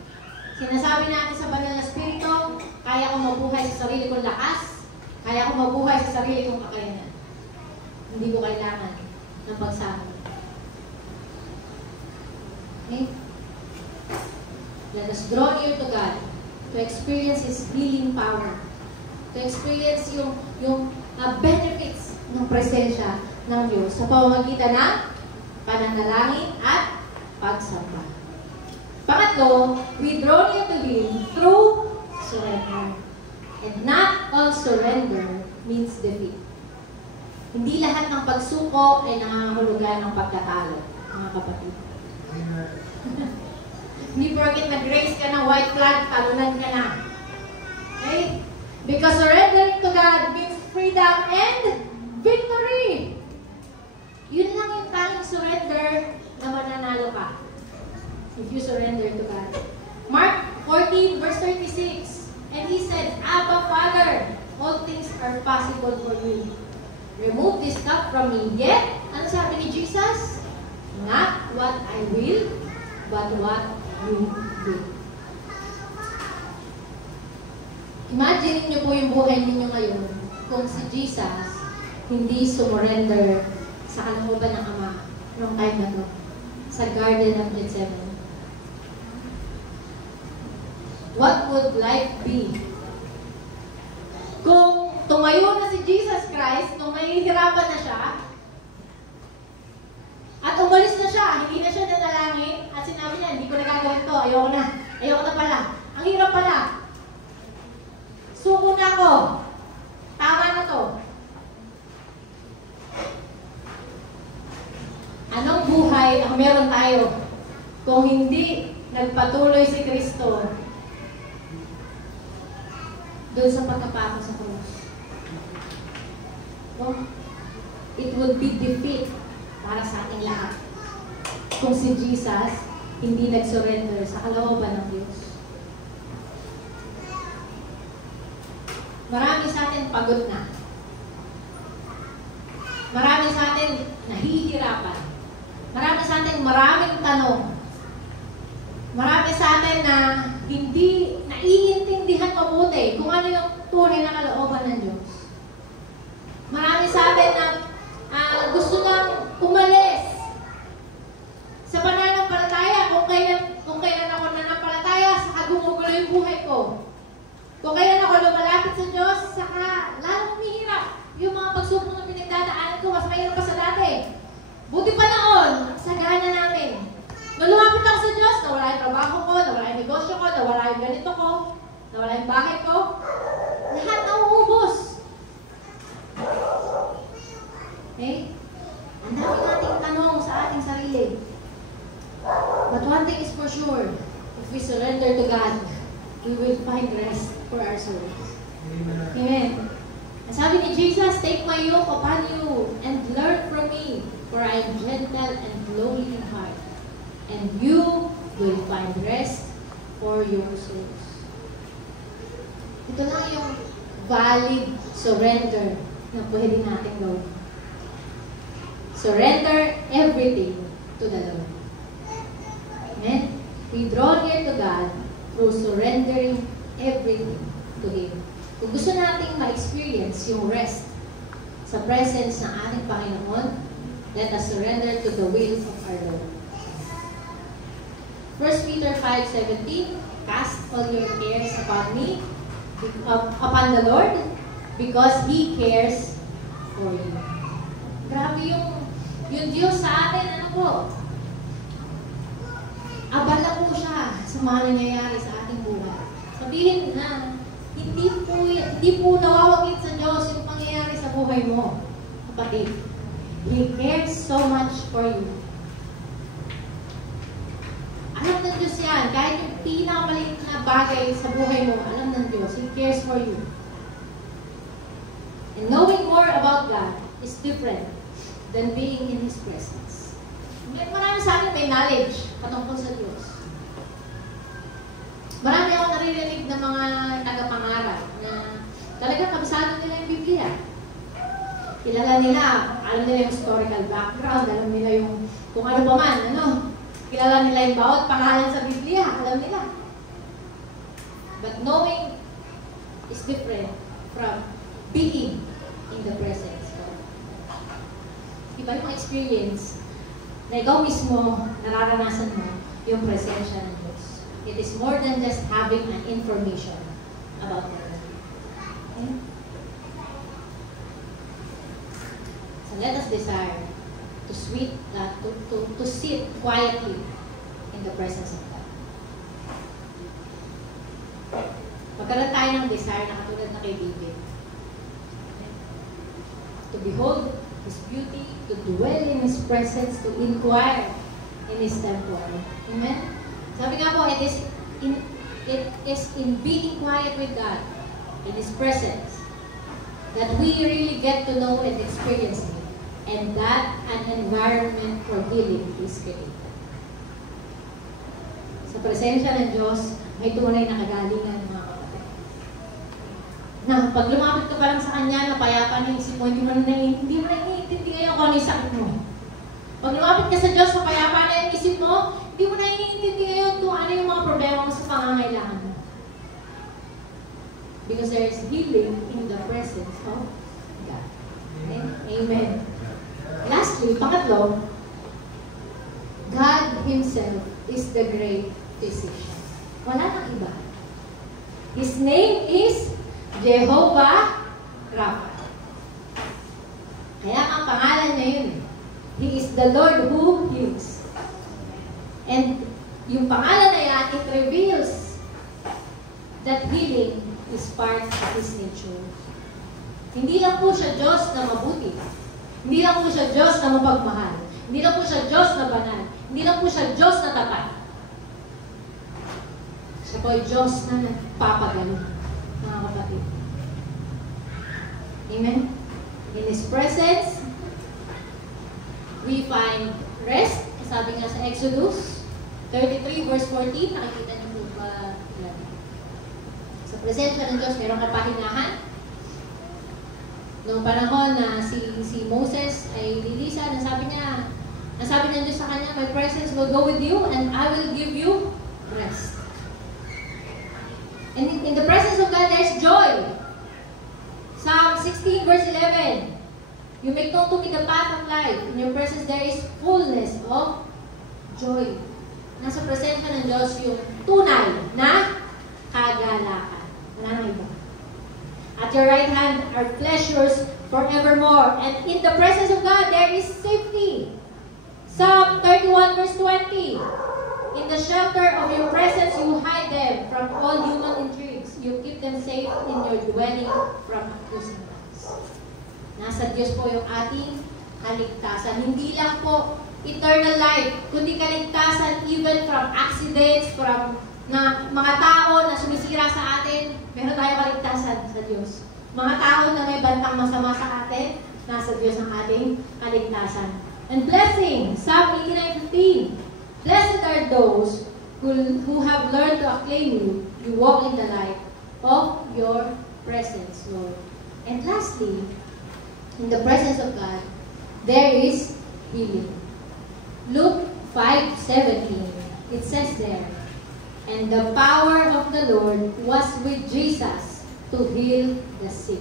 sinasabi natin sa banal na spirito, kaya kong mabuhay sa sarili kong lakas, kaya kong mabuhay sa sarili kong kakayanan. Hindi ko kailangan ng pagsama. Okay? Let us draw near to God to experience His healing power, to experience yung benefits ng presensya ng Diyos sa pamamagitan ng pananalangin at pagsamba. Pangatlo, we draw near to Him through surrender. And not all surrender means defeat. Hindi lahat ng pagsuko ay nangangahulugan ng pagkatalo, mga kapatid. Hindi porket nag-raise ka ng white flag, talunan ka na. Okay? Because surrendering to God means freedom and victory. Yun lang yung tanging surrender na mananalo ka. If you surrender to God. Mark 14 verse 36. And He said, Abba, Father, all things are possible for you. Remove this cup from me. Yet, ano sabi ni Jesus? Not what I will, but what you will. Imagine niyo po yung buhay ninyo ngayon kung si Jesus hindi sumurrender sa kalooban ng Ama noong time na to, sa Garden of Gethsemane. What would life be? Kung tumayo na si Jesus Christ, nung mahihirapan na siya, at umalis na siya, hindi na siya nanalangin, at sinabi niya, hindi ko na gagawin to, ayoko na pala. Ang hirap pala. Suko na ako. Tama na to. Anong buhay ang meron tayo kung hindi nagpatuloy si Kristo doon sa pagkapako sa krus? No? It would be defeat para sa ating lahat kung si Jesus hindi nag-surrender sa kalooban ng Diyos. Marami sa atin pagod na. Marami sa atin nahihirapan. Marami sa atin maraming tanong. Marami sa atin na hindi naiintindihan mabuti kung ano yung tunay na kalooban ng Diyos. Marami sa atin na gusto nang umalis sa pananampalataya kung kailan ako nanampalataya sa Kung kailan ako lumalapit sa Diyos, saka lalong humihirap. Yung mga pagsubok na pinagdadaanan ko, mas mahirap pa sa dati. Buti pa noon, sagana namin. Nung lumapit ako sa Diyos, nawala yung trabaho ko, nawala yung negosyo ko, nawala yung ganito ko, nawala yung bahay ko. Lahat nauubos. Okay? Ang dami nating tanong sa ating sarili. But one thing is for sure, if we surrender to God, we will find rest for our souls. Amen. Ang sabi ni Jesus, take my yoke upon you and learn from me, for I am gentle and lowly in heart, and you will find rest for your souls. Ito lang yung valid surrender na pwede natin gawin. Surrender everything to the Lord. Amen? We draw near to God through surrendering everything to Him. Kung gusto nating ma-experience yung rest sa presence ng ating Panginoon, let us surrender to the will of our Lord. 1 Peter 5:17, cast all your cares upon the Lord, because He cares for you. Grabe yung Diyos sa atin, ano po? Abala po siya sa mga nangyayari sa ating buhay. Sabihin na, hindi po nawawagit sa Diyos yung pangyayari sa buhay mo, kapatid. He cares so much for you. Alam ng Diyos yan. Kahit yung pinakamaliit na bagay sa buhay mo, alam ng Diyos. He cares for you. And knowing more about God is different than being in His presence. Marami sa akin may knowledge patungkol sa Diyos. Marami ako naririnig ng mga tagapangaral na talaga kabisado nila yung Biblia. Kilala nila, alam nila yung historical background, alam nila yung kung ano pa man, kilala nila yung bawat pangalan sa Biblia, alam nila. But knowing is different from being in the presence of God. Iba yung experience na ikaw mismo nararanasan mo yung presensya ng Diyos. It is more than just having an information about God. Okay? So let us desire to sit quietly in the presence of God. Magkaroon tayo ng desire na katulad na kay David. Okay? To behold His beauty, to dwell in His presence, to inquire in His temple. Amen? Sabi nga po, it is in being quiet with God, in His presence, that we really get to know and experience Him, and that an environment for healing is created. Sa presensya ng Diyos, may tunay na kagalingan, mga kapatid. Na pag lumapit ka pa lang sa Kanya, napayapa na isip mo, hindi mo na naiintindi ngayon kung ano yung sakit mo. Pag lumapit ka sa Diyos, napayapa na yung isip mo, hindi mo na naiintindi ngayon kung ano yung mga problema mo sa pangangailangan mo. Because there is healing in the presence of God. Okay? Amen. Lastly, pangatlo, God Himself is the great physician. Wala nang iba. His name is Jehovah Rapha. Kaya ang pangalan niya yun. He is the Lord who heals. And yung pangalan na yan, it reveals that healing is part of His nature. Hindi lang po siya Diyos na mabuti. Hindi lang po siya Diyos na mapagmahal. Hindi lang po siya Diyos na banal. Hindi lang po siya Diyos na tapat. Siya po ay Diyos na nagpapagaling, mga kapatid. Amen? In His presence, we find rest. Sabi nga sa Exodus 33 verse 14, nakikita niyo po ba yan? Sa presensya ng Diyos, mayroong kapahinahan. Noong panahon na si Moses ay lilisan, nasabi ng Diyos sa kanya, my presence will go with you and I will give you rest. And in the presence of God, there's joy. Psalm 16 verse 11, you make known to me the path of life. In your presence, there is fullness of joy. Nasa presensya ng Diyos yung tunay na kagalakan. Wala nang iba. At your right hand are pleasures forevermore. And in the presence of God, there is safety. Psalm 31 verse 20. In the shelter of your presence, you hide them from all human intrigues. You keep them safe in your dwelling from accusing tongues. Nasa Diyos po yung ating kaligtasan. Hindi lang po eternal life, kundi kaligtasan even from accidents, from na mga tao na sumisira sa atin, meron tayong kaligtasan sa Diyos. Mga tao na may bantang masama sa atin, nasa Diyos ang ating kaligtasan. And blessing, Psalm 89:15. Blessed are those who have learned to acclaim you. You walk in the light of your presence, Lord. And lastly, in the presence of God, there is healing. Luke 5:17, it says there, and the power of the Lord was with Jesus to heal the sick.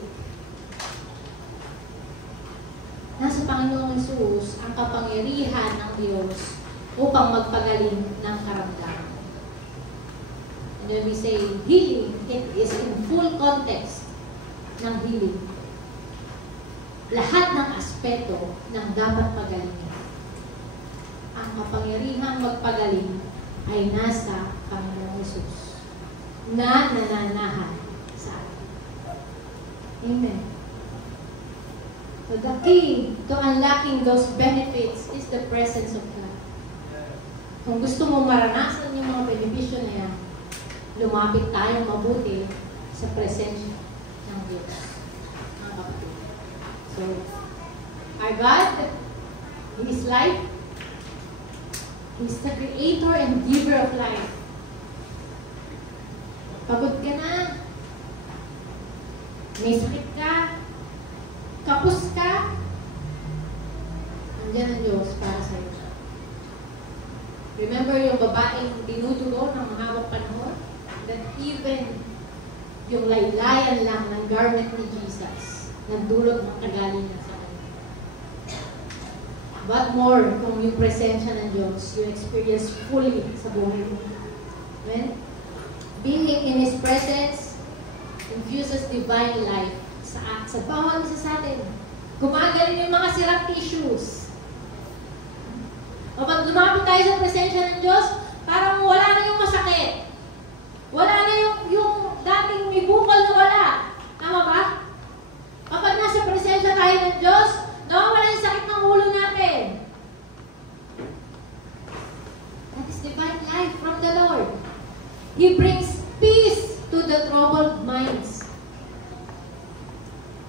Nasa Panginoong Jesus ang kapangyarihan ng Diyos upang magpagaling ng karamdaman. And when we say healing, it is in full context ng healing. Lahat ng aspeto ng dapat magaling. Ang kapangyarihang magpagaling ay nasa Panginoong Jesus na nananahan sa atin. Amen. So the key to unlocking those benefits is the presence of God. Kung gusto mo maranasan yung mga benepisyo na yan, lumapit tayong mabuti sa presensya ng Diyos. Mga kapatid. So, our God, He is life. He is the creator and giver of life. Pagod ka na, may sakit ka, kapos ka, nandiyan ang Diyos para sa iyo. Remember yung babaeng dinudugo ng mahabang panahon? That even yung laylayan lang ng garment ni Jesus, nagdulot ng kagalingan sa kanya. But more, kung yung presensya ng Diyos, you experience fully sa buhay mo. Amen? Being in His presence infuses divine life sa bawat isa sa atin. Gumagaling yung mga sirang tissues. Kapag lumapit tayo sa presensya ng Diyos, parang wala na yung masakit. Wala na yung dating may bukol na wala. Tama ba? Kapag nasa presensya tayo ng Diyos, nawawala yung sakit ng ulo natin. That is divine life from the Lord. He brings peace to the troubled minds.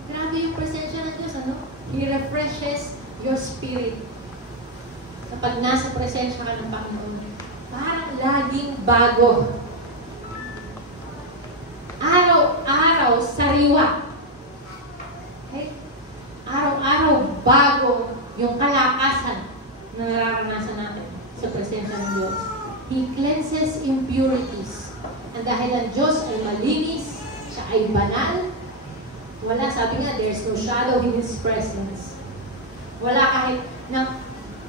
Grabe yung presensya ng Diyos, ano? He refreshes your spirit. Kapag nasa presensya ka ng Panginoon, parang laging bago. Araw-araw, sariwa. Okay? Araw-araw, bago yung kalakasan na nararanasan natin sa presensya ng Diyos. He cleanses impurities. At dahil ang Diyos ay malinis, siya ay banal, wala, sabi nga, there's no shadow in His presence. Wala kahit ng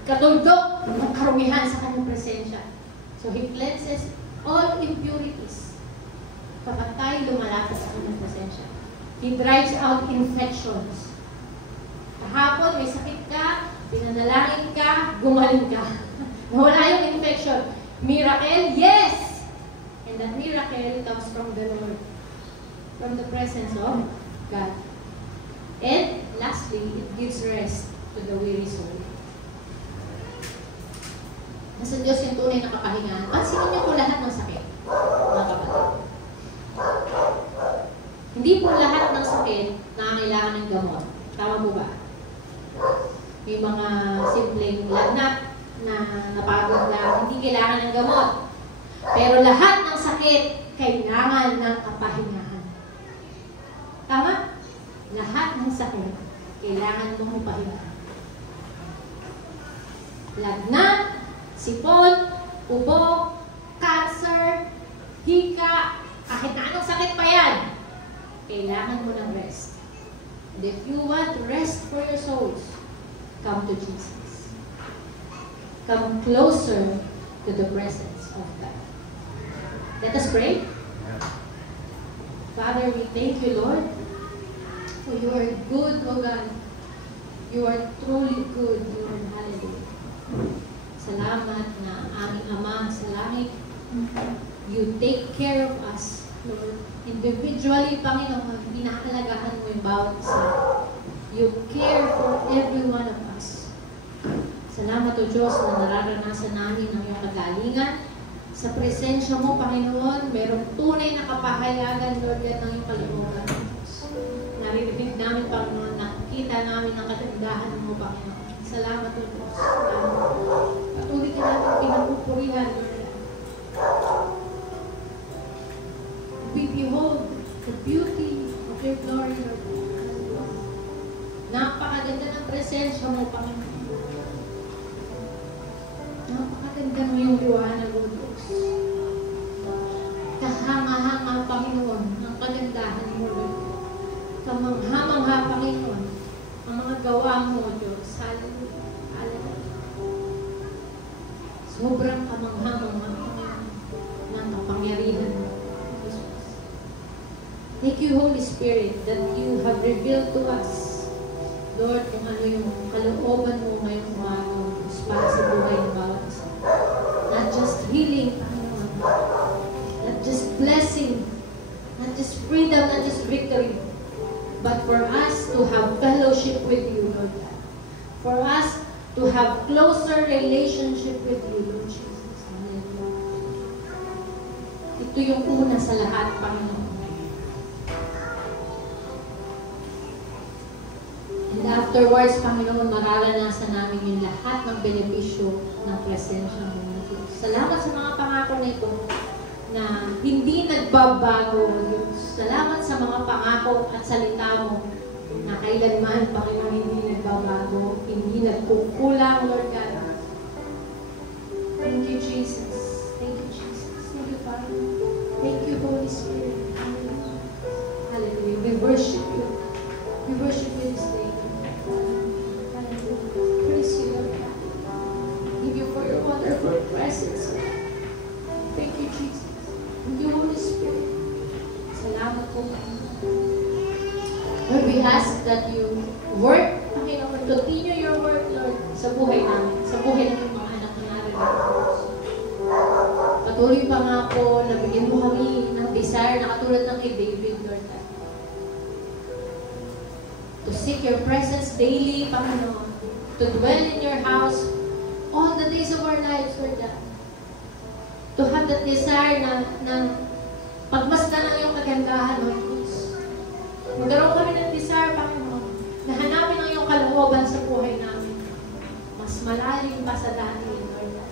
katuldok ng karumihan sa kanyang presensya. So He cleanses all impurities. Kapag tayo lumalapit sa kanyang presensya, He drives out infections. Kahapon, may sakit ka, pinanalangin ka, gumaling ka. Nawala yung infection. Miracle? Yes! And that miracle comes from the Lord. From the presence of God. And lastly, it gives rest to the weary soul. Nasa Diyos yung tunay na kapahingahan. Pansinin niyo po lahat ng sakit, mga kapatid. Hindi po lahat ng sakit nakakailangan ng gamot. Tama po ba? May mga simpleng lagnat na napagod lang, hindi kailangan ng gamot. Pero lahat ng sakit kailangan ng kapahingahan. Tama? Lahat ng sakit kailangan mong pahingahan. Lagnat, sipon, ubo, cancer, hika, kahit na anong sakit pa yan, kailangan mo ng rest. And if you want rest for your souls, come to Jesus. Come closer to the presence of God. Let us pray. Father, we thank you, Lord, for you are good, O God. You are truly good, Lord. Hallelujah. Salamat na aming Ama sa langit. You take care of us, Lord. Individually, Panginoon, pinahalagahan mo yung bawat isa. You care for every one of us. Salamat, O Diyos, na nararanasan namin ang iyong kagalingan. Sa presensya mo, Panginoon, mayroong tunay na kapahayagan, Lord, yan ng iyong kalooban. Naririnig namin, Panginoon, nakikita namin ang kagandahan mo, Panginoon. Salamat, O Diyos. Patuloy ka namin pinagpupurihan, Lord. We behold the beauty of your glory, Lord. Napakaganda ng presensya mo, Panginoon. Napakaganda mo yung liwanag, O Diyos. Kahanga-hanga, Panginoon, ang kagandahan mo, Lord. Kamangha-mangha, Panginoon, ang mga gawa mo, O Diyos. Hallelujah. Hallelujah. Sobrang kamangha-mangha, Panginoon, ng kapangyarihan mo. Thank you, Holy Spirit, that you have revealed to us, Lord, kung ano yung kalooban mo ngayong umaga para sa buhay ng bawat isa. Not just healing, Panginoon. Not just blessing. Not just freedom, not just victory. But for us to have fellowship with you, Lord God. For us to have closer relationship with you, Lord Jesus. Hallelujah. Ito yung una sa lahat, Panginoon. And afterwards, Panginoon, mararanasan namin yung lahat ng benepisyo ng presensya mo na Diyos. Salamat sa mga pangako nito na hindi nagbabago, Diyos. Salamat sa mga pangako at salita mo na kailanman, Panginoon, hindi nagbabago, hindi nagkukulang, Lord God. Thank you, Jesus. Thank you, Jesus. Thank you, Father. Thank you, Holy Spirit. Hallelujah. Hallelujah. We worship you. We worship you this day. Praise you, Lord God. Thank you for your wonderful presence. Thank you, Jesus. Thank you, Holy Spirit. Salamat po, Lord, we ask that you work, Panginoon, continue your work, Lord, sa buhay namin, sa buhay ng mga anak na naririnig. Patuloy pa nga po, nabigyan mo kami ng desire na katulad ng kay David, Lord God. To seek your presence daily, Panginoon. To dwell in your house all the days of our lives, Lord God. To have that desire na pagmasdan ng iyong kagandahan, Lord Jesus. Magkaroon kami ng desire, Panginoon, na hanapin ang iyong kalooban sa buhay namin. Mas malalim pa sa dati, Lord God.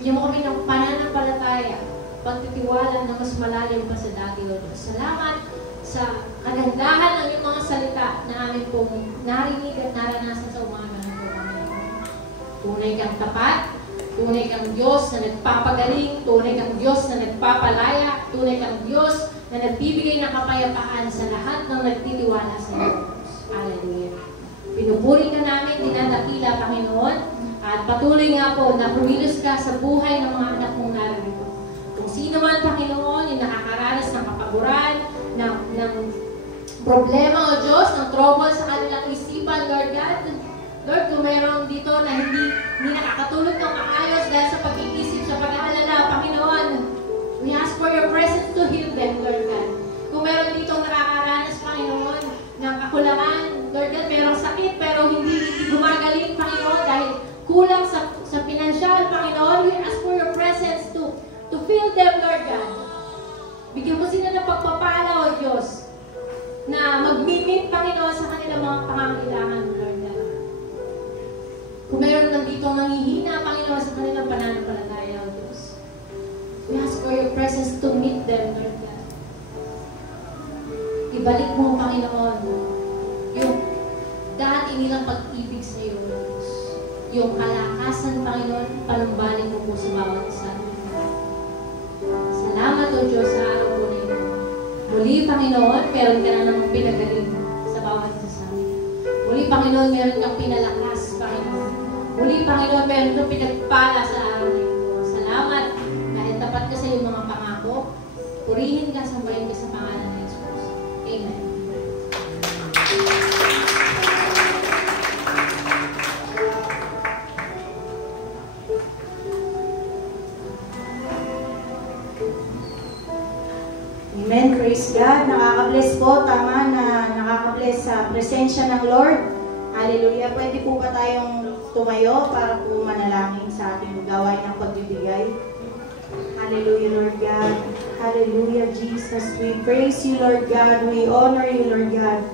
Bigyan mo kami ng pananampalataya, pagtitiwala na mas malalim pa sa dati, Lord God. Salamat sa kagandahan ng iyong mga salita na amin pong narinig at naranasan sa umaga ng Panginoon. Tunay kang tapat, tunay kang Diyos na nagpapagaling, tunay kang Diyos na nagpapalaya, tunay kang Diyos na nagbibigay ng kapayapaan sa lahat ng nagtitiwala sa iyo. Hallelujah. Pinupuri ka namin, dinadakila, Panginoon, at patuloy nga po na kumilos ka sa buhay ng mga anak mong narito. Kung sino man, Panginoon, yung nakakaranas ng kapaguran, ng problema o Diyos, ng trouble sa kanilang isipan, Lord God. Lord, kung meron dito na hindi nakakatulog ng maayos dahil sa pag-iisip, sa pag-aalala, Panginoon, we ask for your presence to heal them, Lord God. Kung meron dito nakakaranas, Panginoon, ng kakulangan, Lord God, merong sakit pero hindi gumagaling, Panginoon, dahil kulang sa pinansyal, Panginoon, we ask for your presence to fill them, Lord God. Bigyan mo sila ng pagpapala, O Diyos, na mag-meet, Panginoon, sa kanilang mga pangangailangan, Lord God. Kung meron nandito nanghihina, Panginoon, sa kanilang pananampalataya, O Diyos, we ask for your presence to meet them, Lord God. Ibalik mo, Panginoon, yung dati nilang pag-ibig sa iyo, O Diyos. Yung kalakasan, Panginoon, panumbalik mo po sa bawat isa. Salamat, O Diyos, sa araw po na ito. Muli, Panginoon, meron ka na namang pinagaling sa bawat isa sa amin. Muli, Panginoon, meron kang pinalakas, Panginoon. Muli, Panginoon, meron kang pinagpala sa araw na ito. Salamat dahil tapat ka sa iyong mga pangako. Purihin ka, sambahin ka sa pangalan ng Jesus. Amen. Amen. Praise God. Nakaka-bless po. Tama na nakaka-bless sa presensya ng Lord. Hallelujah. Pwede po ba tayong tumayo para po manalangin sa ating gawain ng pagbibigay? Hallelujah, Lord God. Hallelujah, Jesus. We praise you, Lord God. We honor you, Lord God.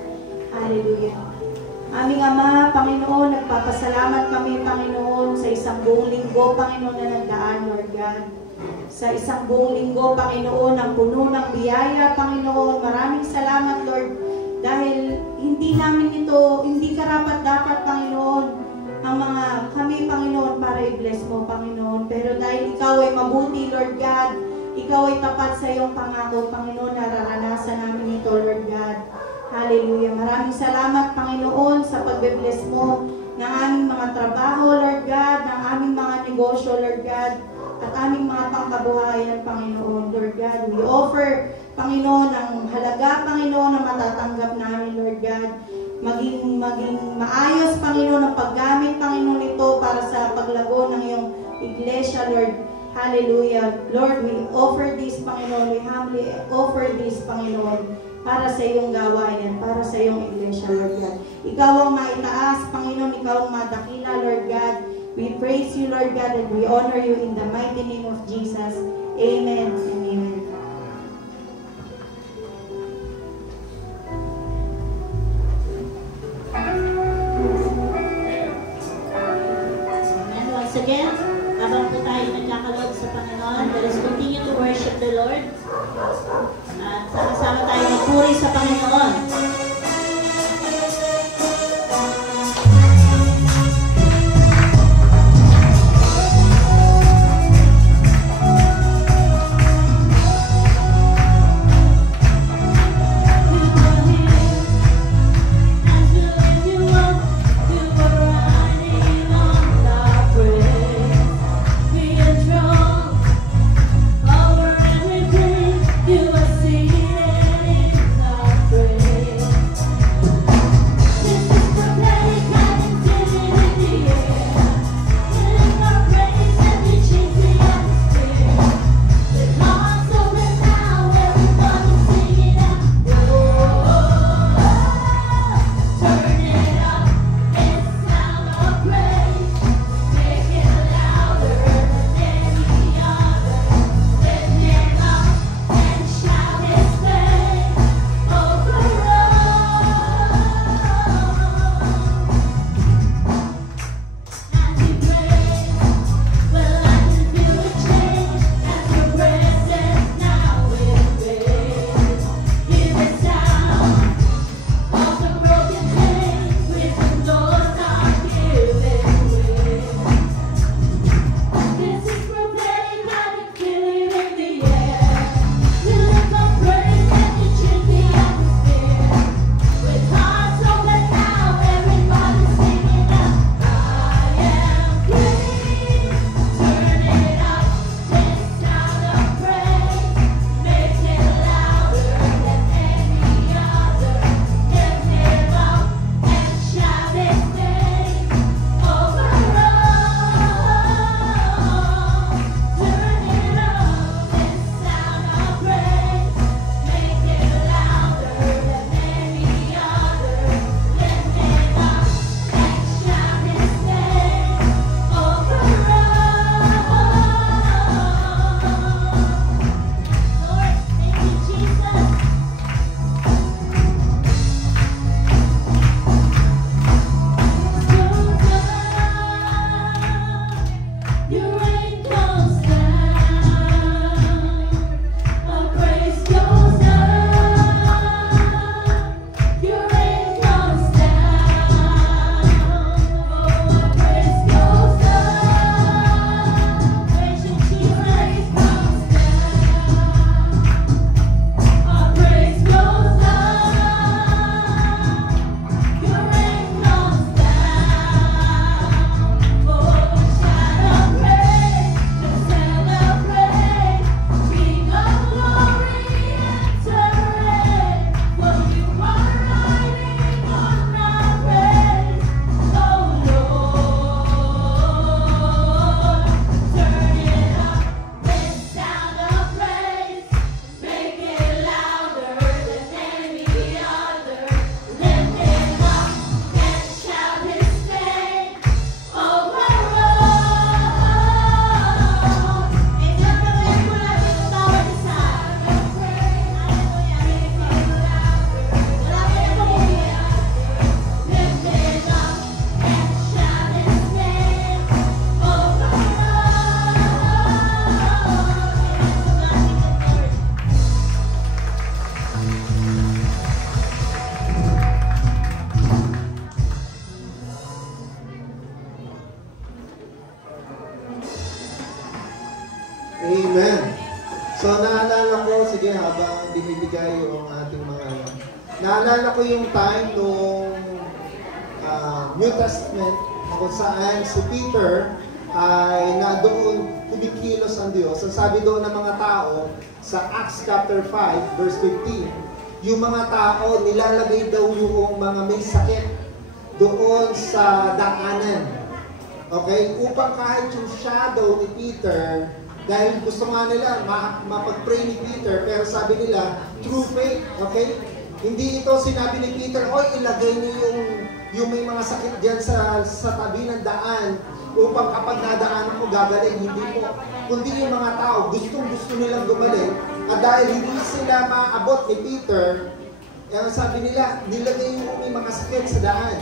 Hallelujah. Aming Ama, Panginoon, nagpapasalamat kami, Panginoon, sa isang buong linggo, Panginoon, na nagdaan, Lord God. Sa isang buong linggo, Panginoon, ang puno ng biyaya, Panginoon. Maraming salamat, Lord, dahil hindi namin ito, hindi karapat-dapat, Panginoon, ang mga kami, Panginoon, para i-bless mo, Panginoon. Pero dahil ikaw ay mabuti, Lord God, ikaw ay tapat sa iyong pangako, Panginoon, nararanasan namin ito, Lord God. Hallelujah. Maraming salamat, Panginoon, sa pagbe-bless mo ng aming mga trabaho, Lord God, ng aming mga negosyo, Lord God, at aming mga pangkabuhayan, Panginoon, Lord God. We offer, Panginoon, ang halaga, Panginoon, na matatanggap namin, Lord God. Maging maayos, Panginoon, ang paggamit, Panginoon, ito para sa paglago ng iyong iglesia, Lord. Hallelujah. Lord, we offer this, Panginoon. We humbly offer this, Panginoon, para sa iyong gawain, para sa iyong iglesia, Lord God. Ikaw ang maitaas, Panginoon. Ikaw ang madakila, Lord God. We praise you, Lord God, and we honor you in the mighty name of Jesus. Amen and amen. And once again, habang po tayo nagkakalog sa Panginoon, let us continue to worship the Lord. At sama-sama tayo magpuri sa Panginoon. Over everything you are seated in the praise. ibigay yung ating mga... Naalala ko yung time nung New Testament kung saan si Peter ay doon kumikilos ang Diyos. Ang sabi doon ng mga tao sa Acts chapter 5 verse 15, yung mga tao nilalagay daw yung mga may sakit doon sa daanan. Okay? Upang kahit yung shadow ni Peter, dahil gusto nga nila mapag-pray ni Peter, pero sabi nila, through faith. Okay? Hindi ito sinabi ni Peter, oy, ilagay niyo yung may mga sakit dyan sa tabi ng daan upang kapag nadaanan ko gagaling. Hindi po. Kundi yung mga tao, gusto nilang gumaling. At dahil hindi sila maabot ni Peter, sabi nila, nilagay yung may mga sakit sa daan.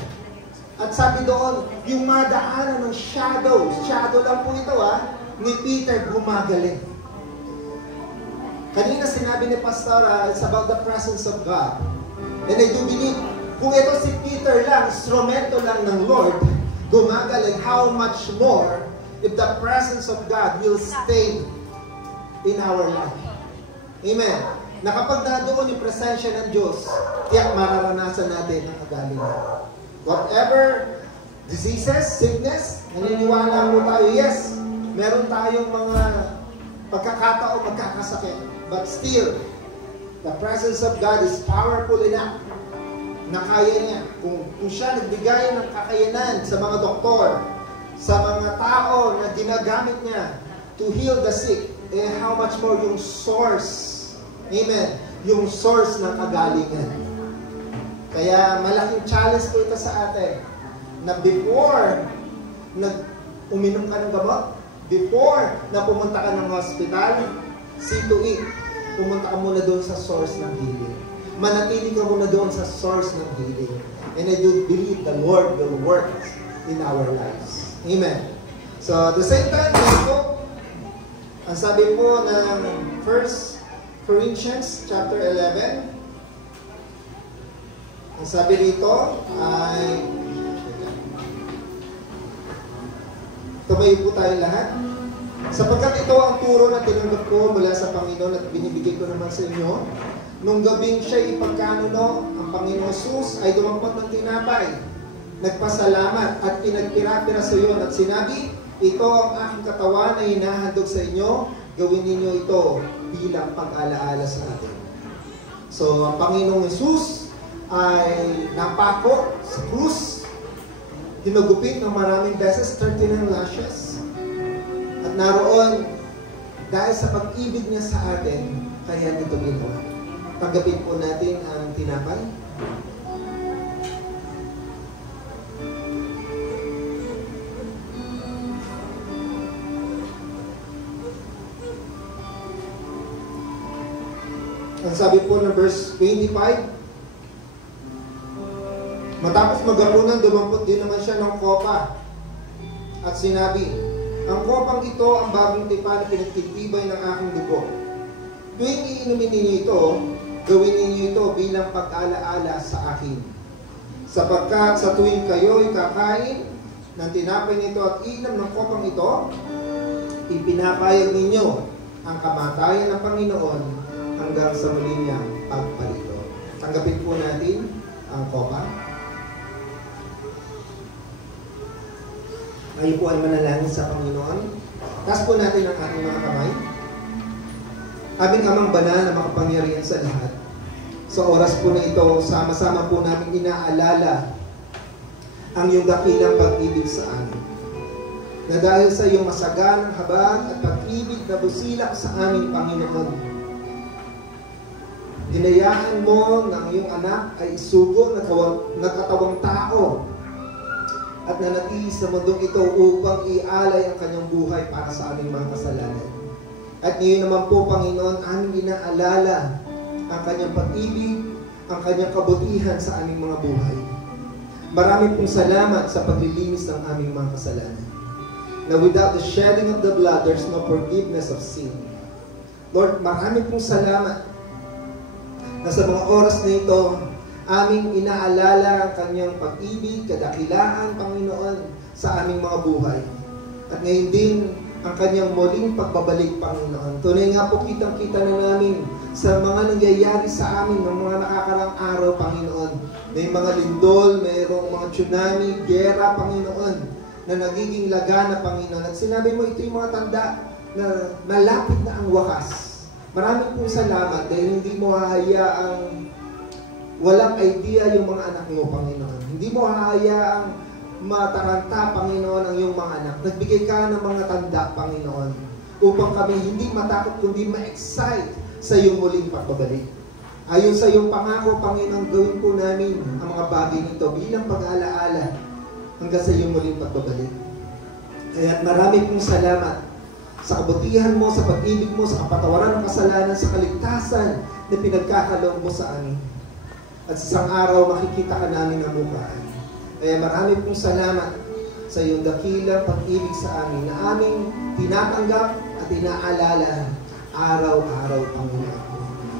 At sabi doon, yung mga daanan ng shadow lang po ito ni Peter gumagaling. Kanina sinabi ni Pastor, it's about the presence of God. And I do believe, kung ito si Peter lang, instrumento lang ng Lord, gumagaling, how much more if the presence of God will stay in our life. Amen. Na kapag nadoon yung presensya ng Diyos, tiyak mararanasan natin ang kagalingan. Whatever diseases, sickness, naniniwala mo tayo, yes, meron tayong mga pagkakataon, magkakasakit. But still, the presence of God is powerful enough na kaya niya. Kung siya nagbigay ng kakayanan sa mga doktor, sa mga tao na ginagamit niya to heal the sick, how much more yung source, amen, yung source ng kagalingan. Kaya malaking challenge po ito sa atin na before uminom ka ng gamot, before na pumunta ka ng hospital, see to it, pumunta ka muna doon sa source ng healing. Manatili ka muna doon sa source ng healing. And I do believe the Lord will work in our lives. Amen. So, at the same time, ang sabi po ng 1 Corinthians chapter 11, ang sabi dito ay, tumayo po tayo lahat. Sapagkat ito ang turo na tinanggap ko mula sa Panginoon at binibigay ko naman sa inyo. Nung gabing siya ipagkanuno, ang Panginoon Jesus ay dumampot ng tinapay, nagpasalamat at pinagpira-pira sa iyo at sinabi, ito ang aking katawan na hinahandog sa inyo, gawin ninyo ito bilang pag-alaala sa atin. So, ang Panginoong Jesus ay napako sa krus, hinugupit ng maraming beses, 39 lashes, at naroon, dahil sa pag-ibig niya sa atin, kaya nito ginawa. Tanggapin po natin ang tinapay. Ang sabi po ng verse 25, matapos maghapunan, dumampot din naman siya ng kopa at sinabi, ang kopang ito ang bagong tipan na pinagtitibay ng aking dugo. Tuwing iinumin ninyo ito, gawin ninyo ito bilang pag-alaala sa akin. Sapagkat sa tuwing kayo'y kakain ng tinapay nito at iinom ng kopang ito, ipinapayag ninyo ang kamatayan ng Panginoon hanggang sa muli niyang pagpalito. Tanggapin po natin ang kopa. Ngayon po ay manalangin sa Panginoon. Taas po natin ang ating mga kamay. Aming Amang Banal na makapangyarihan sa lahat. Sa oras po na ito, sama-sama po namin inaalala ang iyong dakilang pag-ibig sa amin. Na dahil sa iyong masaganang habag at pag-ibig na busilak sa aming Panginoon, dinayaan mo na ang iyong anak ay isugo na katawang tao at nanatili sa mundong ito upang ialay ang kanyang buhay para sa aming mga kasalanan. At ngayon naman po, Panginoon, aming inaalala ang kanyang pag-ibig, ang kanyang kabutihan sa aming mga buhay. Marami pong salamat sa paglilinis ng aming mga kasalanan. Na without the shedding of the blood, there's no forgiveness of sin. Lord, marami pong salamat na sa mga oras na ito, aming inaalala ang kanyang pag-ibig, kadakilaan, Panginoon, sa aming mga buhay. At ngayon din, ang kanyang muling pagbabalik, Panginoon. Tunay nga po kitang-kita na namin sa mga nangyayari sa amin ng mga nakakarang araw, Panginoon. May mga lindol, mayroong mga tsunami, gera, Panginoon, na nagiging lagana, Panginoon. At sinabi mo, ito yung mga tanda na malapit na ang wakas. Maraming pong salamat dahil hindi mo hahayaang walang idea yung mga anak mo, Panginoon. Hindi mo hahayaang mataranta, Panginoon, ang iyong mga anak. Nagbigay ka ng mga tanda, Panginoon, upang kami hindi matakot kundi ma-excite sa iyong muling pagbabalik. Ayon sa iyong pangako, Panginoon, gawin po namin ang mga bagay nito bilang pag-aalaala hanggang sa iyong muling pagbabalik. Kaya marami pong salamat sa kabutihan mo, sa pag-ibig mo, sa kapatawaran ng kasalanan, sa kaligtasan na pinagkakaloob mo sa amin. At sa isang araw, makikita ka namin ang mukhaan. Kaya marami pong salamat sa iyong dakilang pag-ibig sa amin na aming tinatanggap at inaalala araw-araw, Panginoon.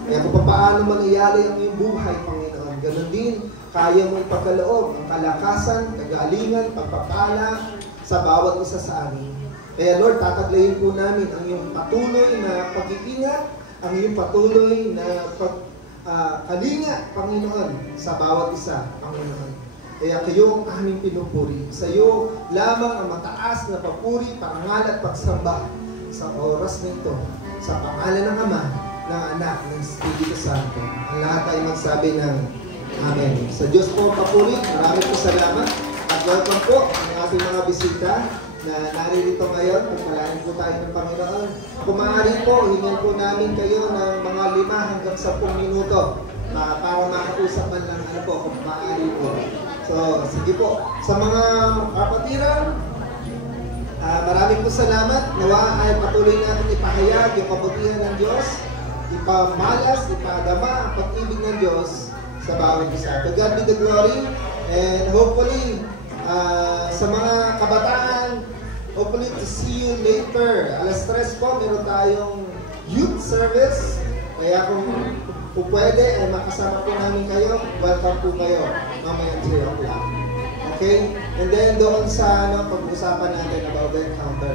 Kaya kung paano mangyayari ang iyong buhay, Panginoon, ganun din, kaya mo ipagkaloob ang kalakasan, kagalingan, pagpapala sa bawat isa sa amin. Kaya Lord, tataglayin po namin ang iyong patuloy na pag-iingat, ang iyong patuloy na kalinga, Panginoon, sa bawat isa, Panginoon. Kaya kayo ang aming pinupuri. Sa iyo lamang ang mataas na papuri, parangal at pagsamba sa oras nito, sa pangalan ng Ama, ng Anak, ng Espiritu Santo. Ang lahat ay magsabi ng Amen. Sa Diyos po papuri, maraming po salamat. At welcome po ang ating mga bisita na naririto ngayon. Pagpalain po tayo ng Panginoon. Kung maaari po, hingan po namin kayo ng mga 5 hanggang 10 minuto para makausap man lang po kung maaari po. So, sige po. Sa mga kapatiran, maraming po salamat. Nawa ay patuloy natin ipahayag yung kabutihan ng Diyos, ipamalas, ipadama ang pag-ibig ng Diyos sa bawat isa. To God be the glory, and hopefully, sa mga kabataan, hopefully to see you later. Alas 3 po, meron tayong youth service. Kaya kung pwede, ay makasama po namin kayo. Welcome po kayo. Mamaya 3 o'clock. Okay? And then doon sa pag-usapan natin about the encounter.